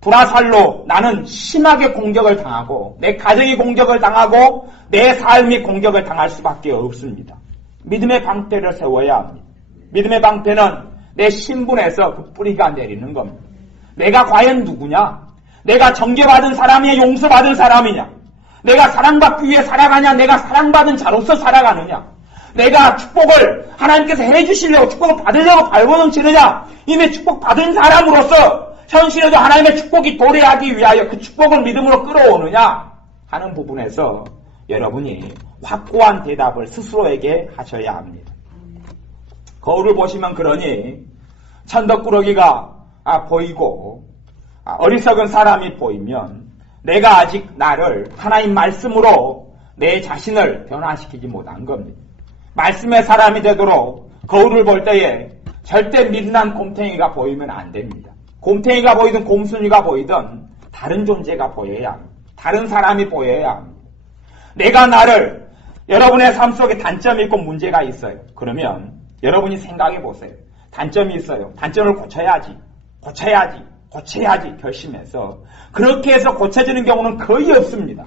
불화살로 나는 심하게 공격을 당하고 내 가정이 공격을 당하고 내 삶이 공격을 당할 수밖에 없습니다. 믿음의 방패를 세워야 합니다. 믿음의 방패는 내 신분에서 그 뿌리가 내리는 겁니다. 내가 과연 누구냐? 내가 정죄받은 사람이냐? 용서받은 사람이냐? 내가 사랑받기 위해 살아가냐? 내가 사랑받은 자로서 살아가느냐? 내가 축복을 하나님께서 해주시려고 축복을 받으려고 발버둥치느냐? 이미 축복받은 사람으로서 현실에도 하나님의 축복이 도래하기 위하여 그 축복을 믿음으로 끌어오느냐? 하는 부분에서 여러분이 확고한 대답을 스스로에게 하셔야 합니다. 거울을 보시면 그러니 천덕꾸러기가 보이고 어리석은 사람이 보이면 내가 아직 나를 하나님 말씀으로 내 자신을 변화시키지 못한 겁니다. 말씀의 사람이 되도록 거울을 볼 때에 절대 미련한 곰탱이가 보이면 안 됩니다. 곰탱이가 보이든 곰순이가 보이든 다른 존재가 보여야 합니다. 다른 사람이 보여야 합니다. 내가 나를 여러분의 삶 속에 단점이 있고 문제가 있어요. 그러면 여러분이 생각해 보세요. 단점이 있어요. 단점을 고쳐야지 결심해서 그렇게 해서 고쳐지는 경우는 거의 없습니다.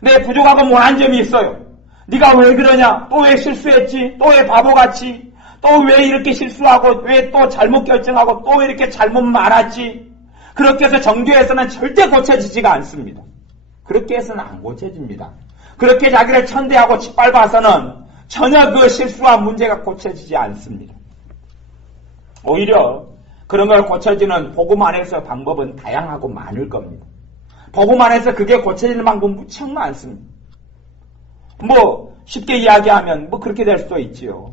내 부족하고 못한 점이 있어요. 네가 왜 그러냐? 또 왜 실수했지? 또 왜 바보같이? 또 왜 이렇게 실수하고 왜 또 잘못 결정하고 또 왜 이렇게 잘못 말았지? 그렇게 해서 정교해서는 절대 고쳐지지가 않습니다. 그렇게 해서는 안 고쳐집니다. 그렇게 자기를 천대하고 짓밟아서는 전혀 그 실수와 문제가 고쳐지지 않습니다. 오히려 그런 걸 고쳐지는 복음 안에서 방법은 다양하고 많을 겁니다. 복음 안에서 그게 고쳐지는 방법은 무척 많습니다. 쉽게 이야기하면 그렇게 될 수도 있지요.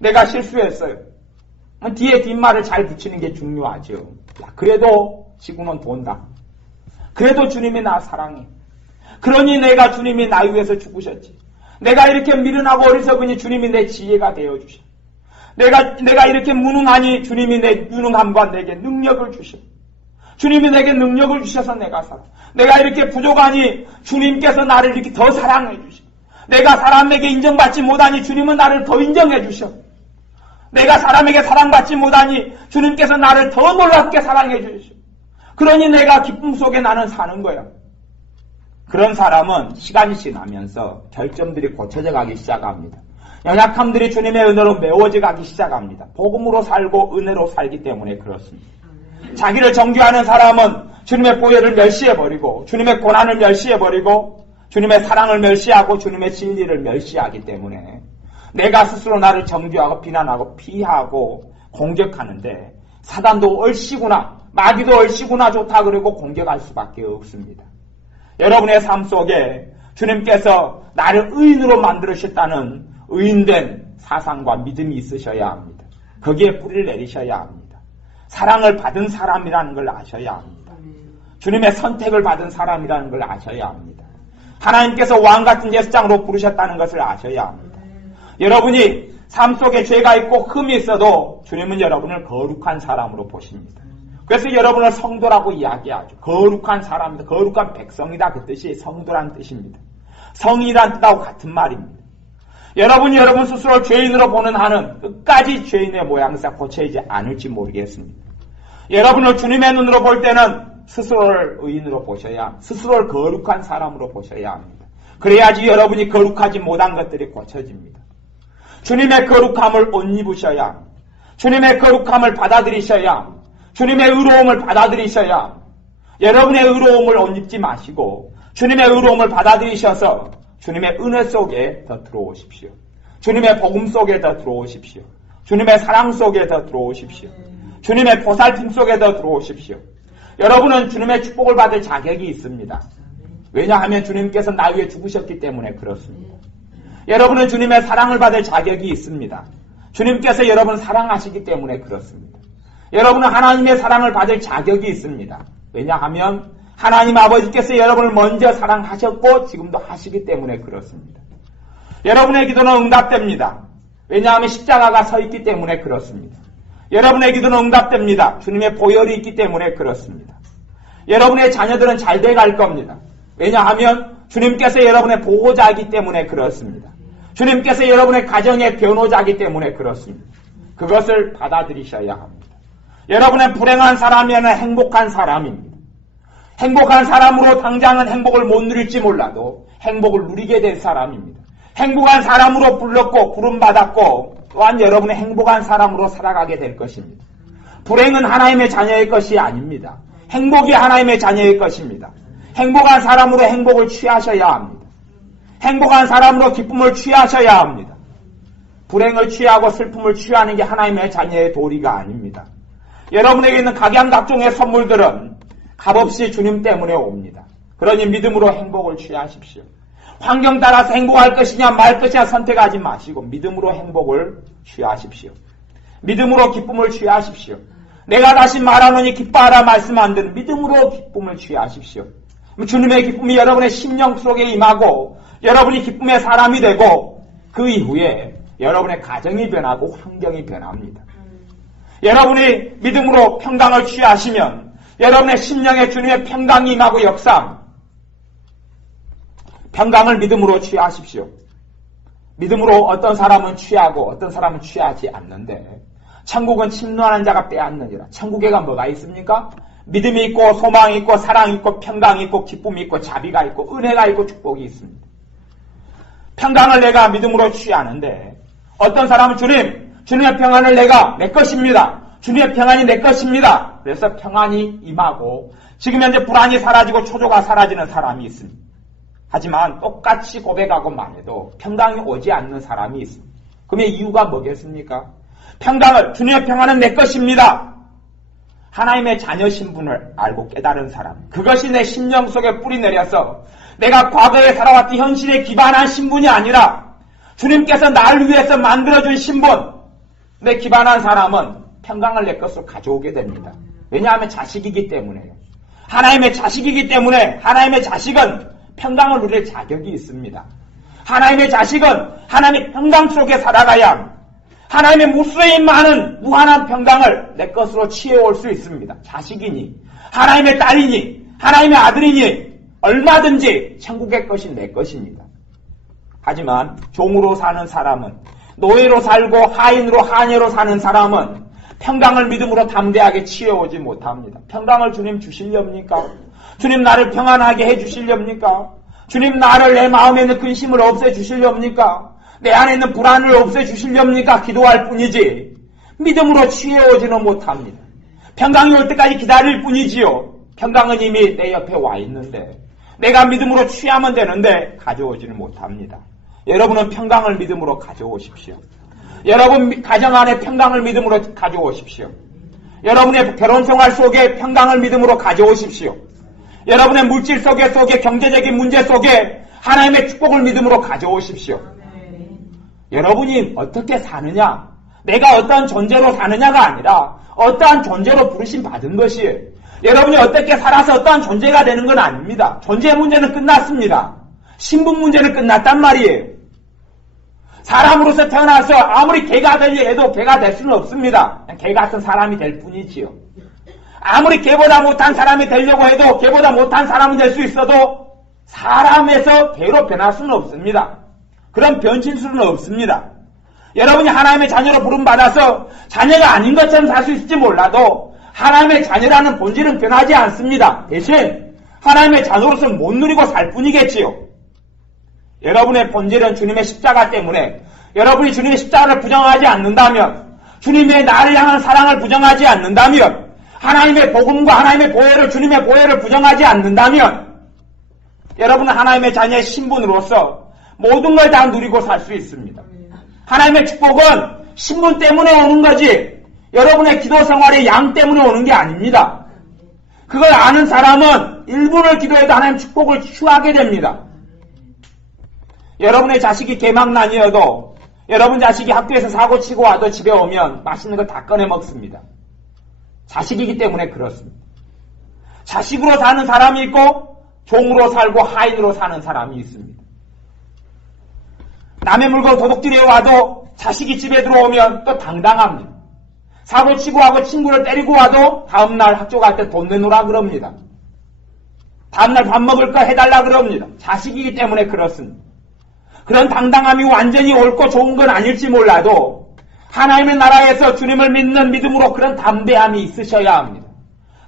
내가 실수했어요. 뒤에 뒷말을 잘 붙이는 게 중요하죠. 그래도 지구는 돈다. 그래도 주님이 나 사랑해. 그러니 내가 주님이 나 위해서 죽으셨지. 내가 이렇게 미련하고 어리석으니 주님이 내 지혜가 되어주셔. 내가 이렇게 무능하니 주님이 내 유능함과 내게 능력을 주셔. 주님이 내게 능력을 주셔서 내가 살아. 내가 이렇게 부족하니 주님께서 나를 이렇게 더 사랑해 주셔. 내가 사람에게 인정받지 못하니 주님은 나를 더 인정해 주셔. 내가 사람에게 사랑받지 못하니 주님께서 나를 더 놀랍게 사랑해 주셔. 그러니 내가 기쁨 속에 나는 사는 거야. 그런 사람은 시간이 지나면서 결점들이 고쳐져 가기 시작합니다. 연약함들이 주님의 은혜로 메워져 가기 시작합니다. 복음으로 살고 은혜로 살기 때문에 그렇습니다. 자기를 정죄하는 사람은 주님의 보혈을 멸시해버리고 주님의 고난을 멸시해버리고 주님의 사랑을 멸시하고 주님의 진리를 멸시하기 때문에 내가 스스로 나를 정죄하고 비난하고 피하고 공격하는데 사단도 얼씨구나 마귀도 얼씨구나 좋다 그러고 공격할 수밖에 없습니다. 여러분의 삶 속에 주님께서 나를 의인으로 만들으셨다는 의인된 사상과 믿음이 있으셔야 합니다. 거기에 뿌리를 내리셔야 합니다. 사랑을 받은 사람이라는 걸 아셔야 합니다. 주님의 선택을 받은 사람이라는 걸 아셔야 합니다. 하나님께서 왕같은 제사장으로 부르셨다는 것을 아셔야 합니다. 여러분이 삶 속에 죄가 있고 흠이 있어도 주님은 여러분을 거룩한 사람으로 보십니다. 그래서 여러분을 성도라고 이야기하죠. 거룩한 사람이다. 거룩한 백성이다. 그 뜻이 성도란 뜻입니다. 성이란 뜻하고 같은 말입니다. 여러분이 여러분 스스로 죄인으로 보는 한은 끝까지 죄인의 모양새 고쳐지지 않을지 모르겠습니다. 여러분을 주님의 눈으로 볼 때는 스스로를 의인으로 보셔야, 스스로를 거룩한 사람으로 보셔야 합니다. 그래야지 여러분이 거룩하지 못한 것들이 고쳐집니다. 주님의 거룩함을 옷 입으셔야 합니다. 주님의 거룩함을 받아들이셔야 합니다. 주님의 의로움을 받아들이셔야 합니다. 여러분의 의로움을 옷 입지 마시고 주님의 의로움을 받아들이셔서 주님의 은혜 속에 더 들어오십시오. 주님의 복음 속에 더 들어오십시오. 주님의 사랑 속에 더 들어오십시오. 주님의 보살핌 속에 더 들어오십시오. 여러분은 주님의 축복을 받을 자격이 있습니다. 왜냐하면 주님께서 나 위해 죽으셨기 때문에 그렇습니다. 여러분은 주님의 사랑을 받을 자격이 있습니다. 주님께서 여러분을 사랑하시기 때문에 그렇습니다. 여러분은 하나님의 사랑을 받을 자격이 있습니다. 왜냐하면 하나님 아버지께서 여러분을 먼저 사랑하셨고 지금도 하시기 때문에 그렇습니다. 여러분의 기도는 응답됩니다. 왜냐하면 십자가가 서 있기 때문에 그렇습니다. 여러분의 기도는 응답됩니다. 주님의 보혈이 있기 때문에 그렇습니다. 여러분의 자녀들은 잘 돼갈 겁니다. 왜냐하면 주님께서 여러분의 보호자이기 때문에 그렇습니다. 주님께서 여러분의 가정의 변호자이기 때문에 그렇습니다. 그것을 받아들이셔야 합니다. 여러분은 불행한 사람이면 행복한 사람입니다. 행복한 사람으로 당장은 행복을 못 누릴지 몰라도 행복을 누리게 된 사람입니다. 행복한 사람으로 불렀고 부름받았고 또한 여러분의 행복한 사람으로 살아가게 될 것입니다. 불행은 하나님의 자녀의 것이 아닙니다. 행복이 하나님의 자녀의 것입니다. 행복한 사람으로 행복을 취하셔야 합니다. 행복한 사람으로 기쁨을 취하셔야 합니다. 불행을 취하고 슬픔을 취하는 게 하나님의 자녀의 도리가 아닙니다. 여러분에게 있는 각양각종의 선물들은 값없이 주님 때문에 옵니다. 그러니 믿음으로 행복을 취하십시오. 환경 따라서 행복할 것이냐 말 것이냐 선택하지 마시고 믿음으로 행복을 취하십시오. 믿음으로 기쁨을 취하십시오. 내가 다시 말하노니 기뻐하라 말씀 안 되는 믿음으로 기쁨을 취하십시오. 주님의 기쁨이 여러분의 심령 속에 임하고 여러분이 기쁨의 사람이 되고 그 이후에 여러분의 가정이 변하고 환경이 변합니다. 여러분이 믿음으로 평강을 취하시면 여러분의 심령에 주님의 평강이 임하고 역사합니다. 평강을 믿음으로 취하십시오. 믿음으로 어떤 사람은 취하고 어떤 사람은 취하지 않는데 천국은 침노하는 자가 빼앗느니라. 천국에가 뭐가 있습니까? 믿음이 있고 소망이 있고 사랑이 있고 평강이 있고 기쁨이 있고 자비가 있고 은혜가 있고 축복이 있습니다. 평강을 내가 믿음으로 취하는데 어떤 사람은 주님의 평안을 내가 내 것입니다. 주님의 평안이 내 것입니다. 그래서 평안이 임하고 지금 현재 불안이 사라지고 초조가 사라지는 사람이 있습니다. 하지만 똑같이 고백하고만 해도 평강이 오지 않는 사람이 있습니다. 그러면 이유가 뭐겠습니까? 주님의 평안은 내 것입니다. 하나님의 자녀 신분을 알고 깨달은 사람. 그것이 내 심령 속에 뿌리 내려서 내가 과거에 살아왔던 현실에 기반한 신분이 아니라 주님께서 나를 위해서 만들어준 신분. 내 기반한 사람은 평강을 내 것으로 가져오게 됩니다. 왜냐하면 자식이기 때문에요. 하나님의 자식이기 때문에 하나님의 자식은 평강을 누릴 자격이 있습니다. 하나님의 자식은 하나님의 평강 속에 살아가야 합니다. 하나님의 무수히 많은 무한한 평강을 내 것으로 취해올 수 있습니다. 자식이니 하나님의 딸이니 하나님의 아들이니 얼마든지 천국의 것이 내 것입니다. 하지만 종으로 사는 사람은 노예로 살고 하인으로 하녀로 사는 사람은 평강을 믿음으로 담대하게 취해오지 못합니다. 평강을 주님 주시렵니까? 주님 나를 평안하게 해주시렵니까? 주님 나를 내 마음에 있는 근심을 없애주시렵니까? 내 안에 있는 불안을 없애주시렵니까? 기도할 뿐이지 믿음으로 취해오지는 못합니다. 평강이 올 때까지 기다릴 뿐이지요. 평강은 이미 내 옆에 와 있는데 내가 믿음으로 취하면 되는데 가져오지는 못합니다. 여러분은 평강을 믿음으로 가져오십시오. 여러분 가정 안에 평강을 믿음으로 가져오십시오. 여러분의 결혼생활 속에 평강을 믿음으로 가져오십시오. 여러분의 물질 속에 경제적인 문제 속에 하나님의 축복을 믿음으로 가져오십시오. 여러분이 어떻게 사느냐, 내가 어떠한 존재로 사느냐가 아니라 어떠한 존재로 부르심 받은 것이에요. 여러분이 어떻게 살아서 어떠한 존재가 되는 건 아닙니다. 존재 문제는 끝났습니다. 신분 문제는 끝났단 말이에요. 사람으로서 태어나서 아무리 개가 되려 해도 개가 될 수는 없습니다. 그냥 개 같은 사람이 될 뿐이지요. 아무리 개보다 못한 사람이 되려고 해도 개보다 못한 사람이 될 수 있어도 사람에서 개로 변할 수는 없습니다. 그런 변신수는 없습니다. 여러분이 하나님의 자녀로 부름받아서 자녀가 아닌 것처럼 살 수 있을지 몰라도 하나님의 자녀라는 본질은 변하지 않습니다. 대신 하나님의 자녀로서 못 누리고 살 뿐이겠지요. 여러분의 본질은 주님의 십자가 때문에 여러분이 주님의 십자가를 부정하지 않는다면, 주님의 나를 향한 사랑을 부정하지 않는다면, 하나님의 복음과 하나님의 보혈을, 주님의 보혈을 부정하지 않는다면 여러분은 하나님의 자녀의 신분으로서 모든 걸 다 누리고 살 수 있습니다. 하나님의 축복은 신분 때문에 오는 거지 여러분의 기도 생활의 양 때문에 오는 게 아닙니다. 그걸 아는 사람은 1분을 기도해도 하나님 축복을 취하게 됩니다. 여러분의 자식이 개망난이어도 여러분 자식이 학교에서 사고 치고 와도 집에 오면 맛있는 거 다 꺼내 먹습니다. 자식이기 때문에 그렇습니다. 자식으로 사는 사람이 있고 종으로 살고 하인으로 사는 사람이 있습니다. 남의 물건 도둑질해 와도 자식이 집에 들어오면 또 당당합니다. 사고 치고 하고 친구를 때리고 와도 다음날 학교 갈 때 돈 내놓으라 그럽니다. 다음날 밥 먹을 거 해달라 그럽니다. 자식이기 때문에 그렇습니다. 그런 당당함이 완전히 옳고 좋은 건 아닐지 몰라도 하나님의 나라에서 주님을 믿는 믿음으로 그런 담대함이 있으셔야 합니다.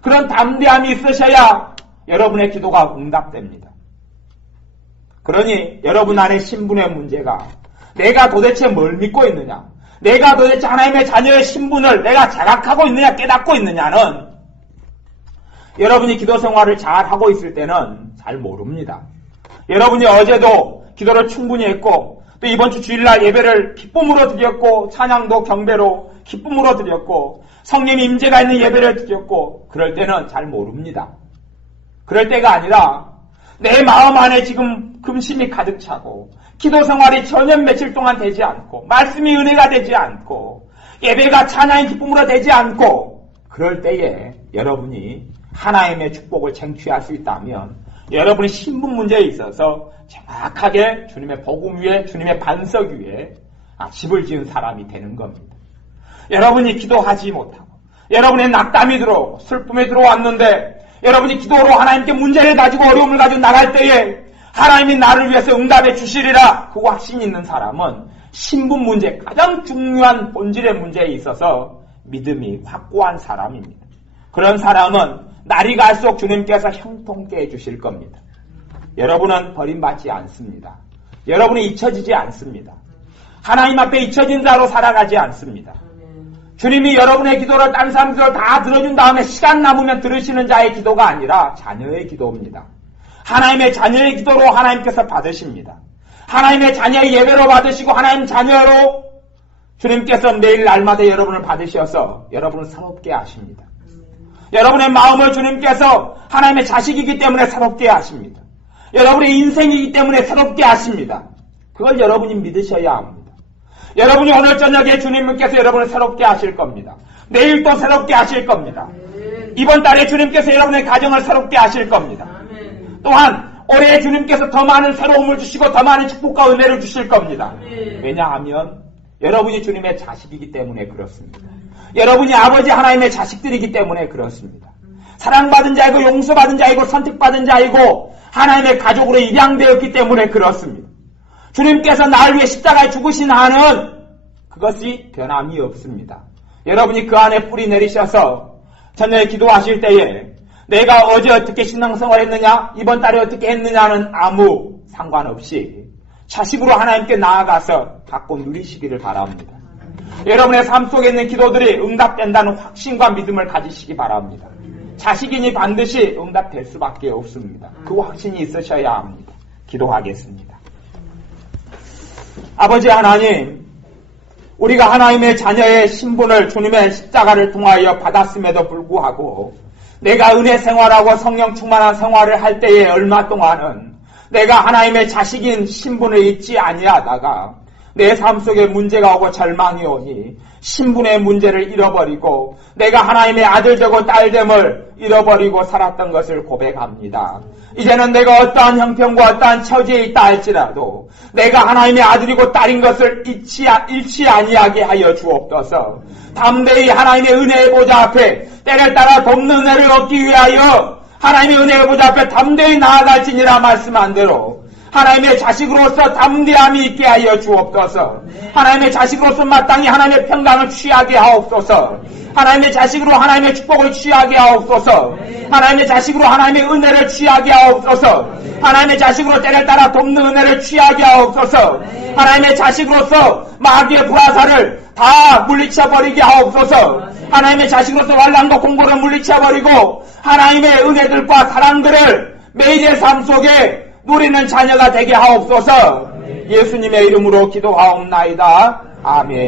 그런 담대함이 있으셔야 여러분의 기도가 응답됩니다. 그러니 여러분 안에 신분의 문제가 내가 도대체 뭘 믿고 있느냐, 내가 도대체 하나님의 자녀의 신분을 내가 자각하고 있느냐 깨닫고 있느냐는 여러분이 기도 생활을 잘 하고 있을 때는 잘 모릅니다. 여러분이 어제도 기도를 충분히 했고 또 이번 주 주일날 예배를 기쁨으로 드렸고 찬양도 경배로 기쁨으로 드렸고 성령 임재가 있는 예배를 드렸고 그럴 때는 잘 모릅니다. 그럴 때가 아니라 내 마음 안에 지금 금심이 가득 차고 기도 생활이 전혀 며칠 동안 되지 않고 말씀이 은혜가 되지 않고 예배가 찬양의 기쁨으로 되지 않고 그럴 때에 여러분이 하나님의 축복을 쟁취할 수 있다면 여러분이 신분 문제에 있어서 정확하게 주님의 복음 위에 주님의 반석 위에 집을 지은 사람이 되는 겁니다. 여러분이 기도하지 못하고 여러분의 낙담이 들어오고 슬픔이 들어왔는데 여러분이 기도로 하나님께 문제를 가지고 어려움을 가지고 나갈 때에 하나님이 나를 위해서 응답해 주시리라 그 확신이 있는 사람은 신분 문제, 가장 중요한 본질의 문제에 있어서 믿음이 확고한 사람입니다. 그런 사람은 날이 갈수록 주님께서 형통케 해주실 겁니다. 여러분은 버림받지 않습니다. 여러분이 잊혀지지 않습니다. 하나님 앞에 잊혀진 자로 살아가지 않습니다. 주님이 여러분의 기도를 다른 사람 기도를 다 들어준 다음에 시간 남으면 들으시는 자의 기도가 아니라 자녀의 기도입니다. 하나님의 자녀의 기도로 하나님께서 받으십니다. 하나님의 자녀의 예배로 받으시고 하나님 자녀로 주님께서 매일 날마다 여러분을 받으셔서 여러분을 새롭게 하십니다. 여러분의 마음을 주님께서 하나님의 자식이기 때문에 새롭게 하십니다. 여러분의 인생이기 때문에 새롭게 하십니다. 그걸 여러분이 믿으셔야 합니다. 여러분이 오늘 저녁에 주님께서 여러분을 새롭게 하실 겁니다. 내일 또 새롭게 하실 겁니다. 이번 달에 주님께서 여러분의 가정을 새롭게 하실 겁니다. 또한 올해 주님께서 더 많은 새로움을 주시고 더 많은 축복과 은혜를 주실 겁니다. 왜냐하면 여러분이 주님의 자식이기 때문에 그렇습니다. 여러분이 아버지 하나님의 자식들이기 때문에 그렇습니다. 사랑받은 자이고 용서받은 자이고 선택받은 자이고 하나님의 가족으로 입양되었기 때문에 그렇습니다. 주님께서 나를 위해 십자가에 죽으신 한은 그것이 변함이 없습니다. 여러분이 그 안에 뿌리 내리셔서 저녁에 기도하실 때에 내가 어제 어떻게 신앙생활 했느냐, 이번 달에 어떻게 했느냐는 아무 상관없이 자식으로 하나님께 나아가서 갖고 누리시기를 바랍니다. 여러분의 삶 속에 있는 기도들이 응답된다는 확신과 믿음을 가지시기 바랍니다. 자식이니 반드시 응답될 수밖에 없습니다. 그 확신이 있으셔야 합니다. 기도하겠습니다. 아버지 하나님, 우리가 하나님의 자녀의 신분을 주님의 십자가를 통하여 받았음에도 불구하고 내가 은혜 생활하고 성령 충만한 생활을 할 때에 얼마 동안은 내가 하나님의 자식인 신분을 잊지 아니하다가 내 삶 속에 문제가 오고 절망이 오니 신분의 문제를 잃어버리고 내가 하나님의 아들되고 딸됨을 잃어버리고 살았던 것을 고백합니다. 이제는 내가 어떠한 형편과 어떠한 처지에 있다 할지라도 내가 하나님의 아들이고 딸인 것을 잃지 아니하게 하여 주옵소서. 담대히 하나님의 은혜의 보좌 앞에 때를 따라 돕는 은혜를 얻기 위하여 하나님의 은혜의 보좌 앞에 담대히 나아갈지니라 말씀한 대로 하나님의 자식으로서 담대함이 있게 하여 주옵소서. 하나님의 자식으로서 마땅히 하나님의 평강을 취하게 하옵소서. 하나님의 자식으로 하나님의 축복을 취하게 하옵소서. 하나님의 자식으로 하나님의 은혜를 취하게 하옵소서. 하나님의 자식으로 때를 따라 돕는 은혜를 취하게 하옵소서. 하나님의 자식으로서 마귀의 불화살을 다 물리쳐버리게 하옵소서. 하나님의 자식으로서 환난과 공고를 물리쳐버리고 하나님의 은혜들과 사랑들을 매일의 삶 속에 누리는 자녀가 되게 하옵소서. 예수님의 이름으로 기도하옵나이다. 아멘.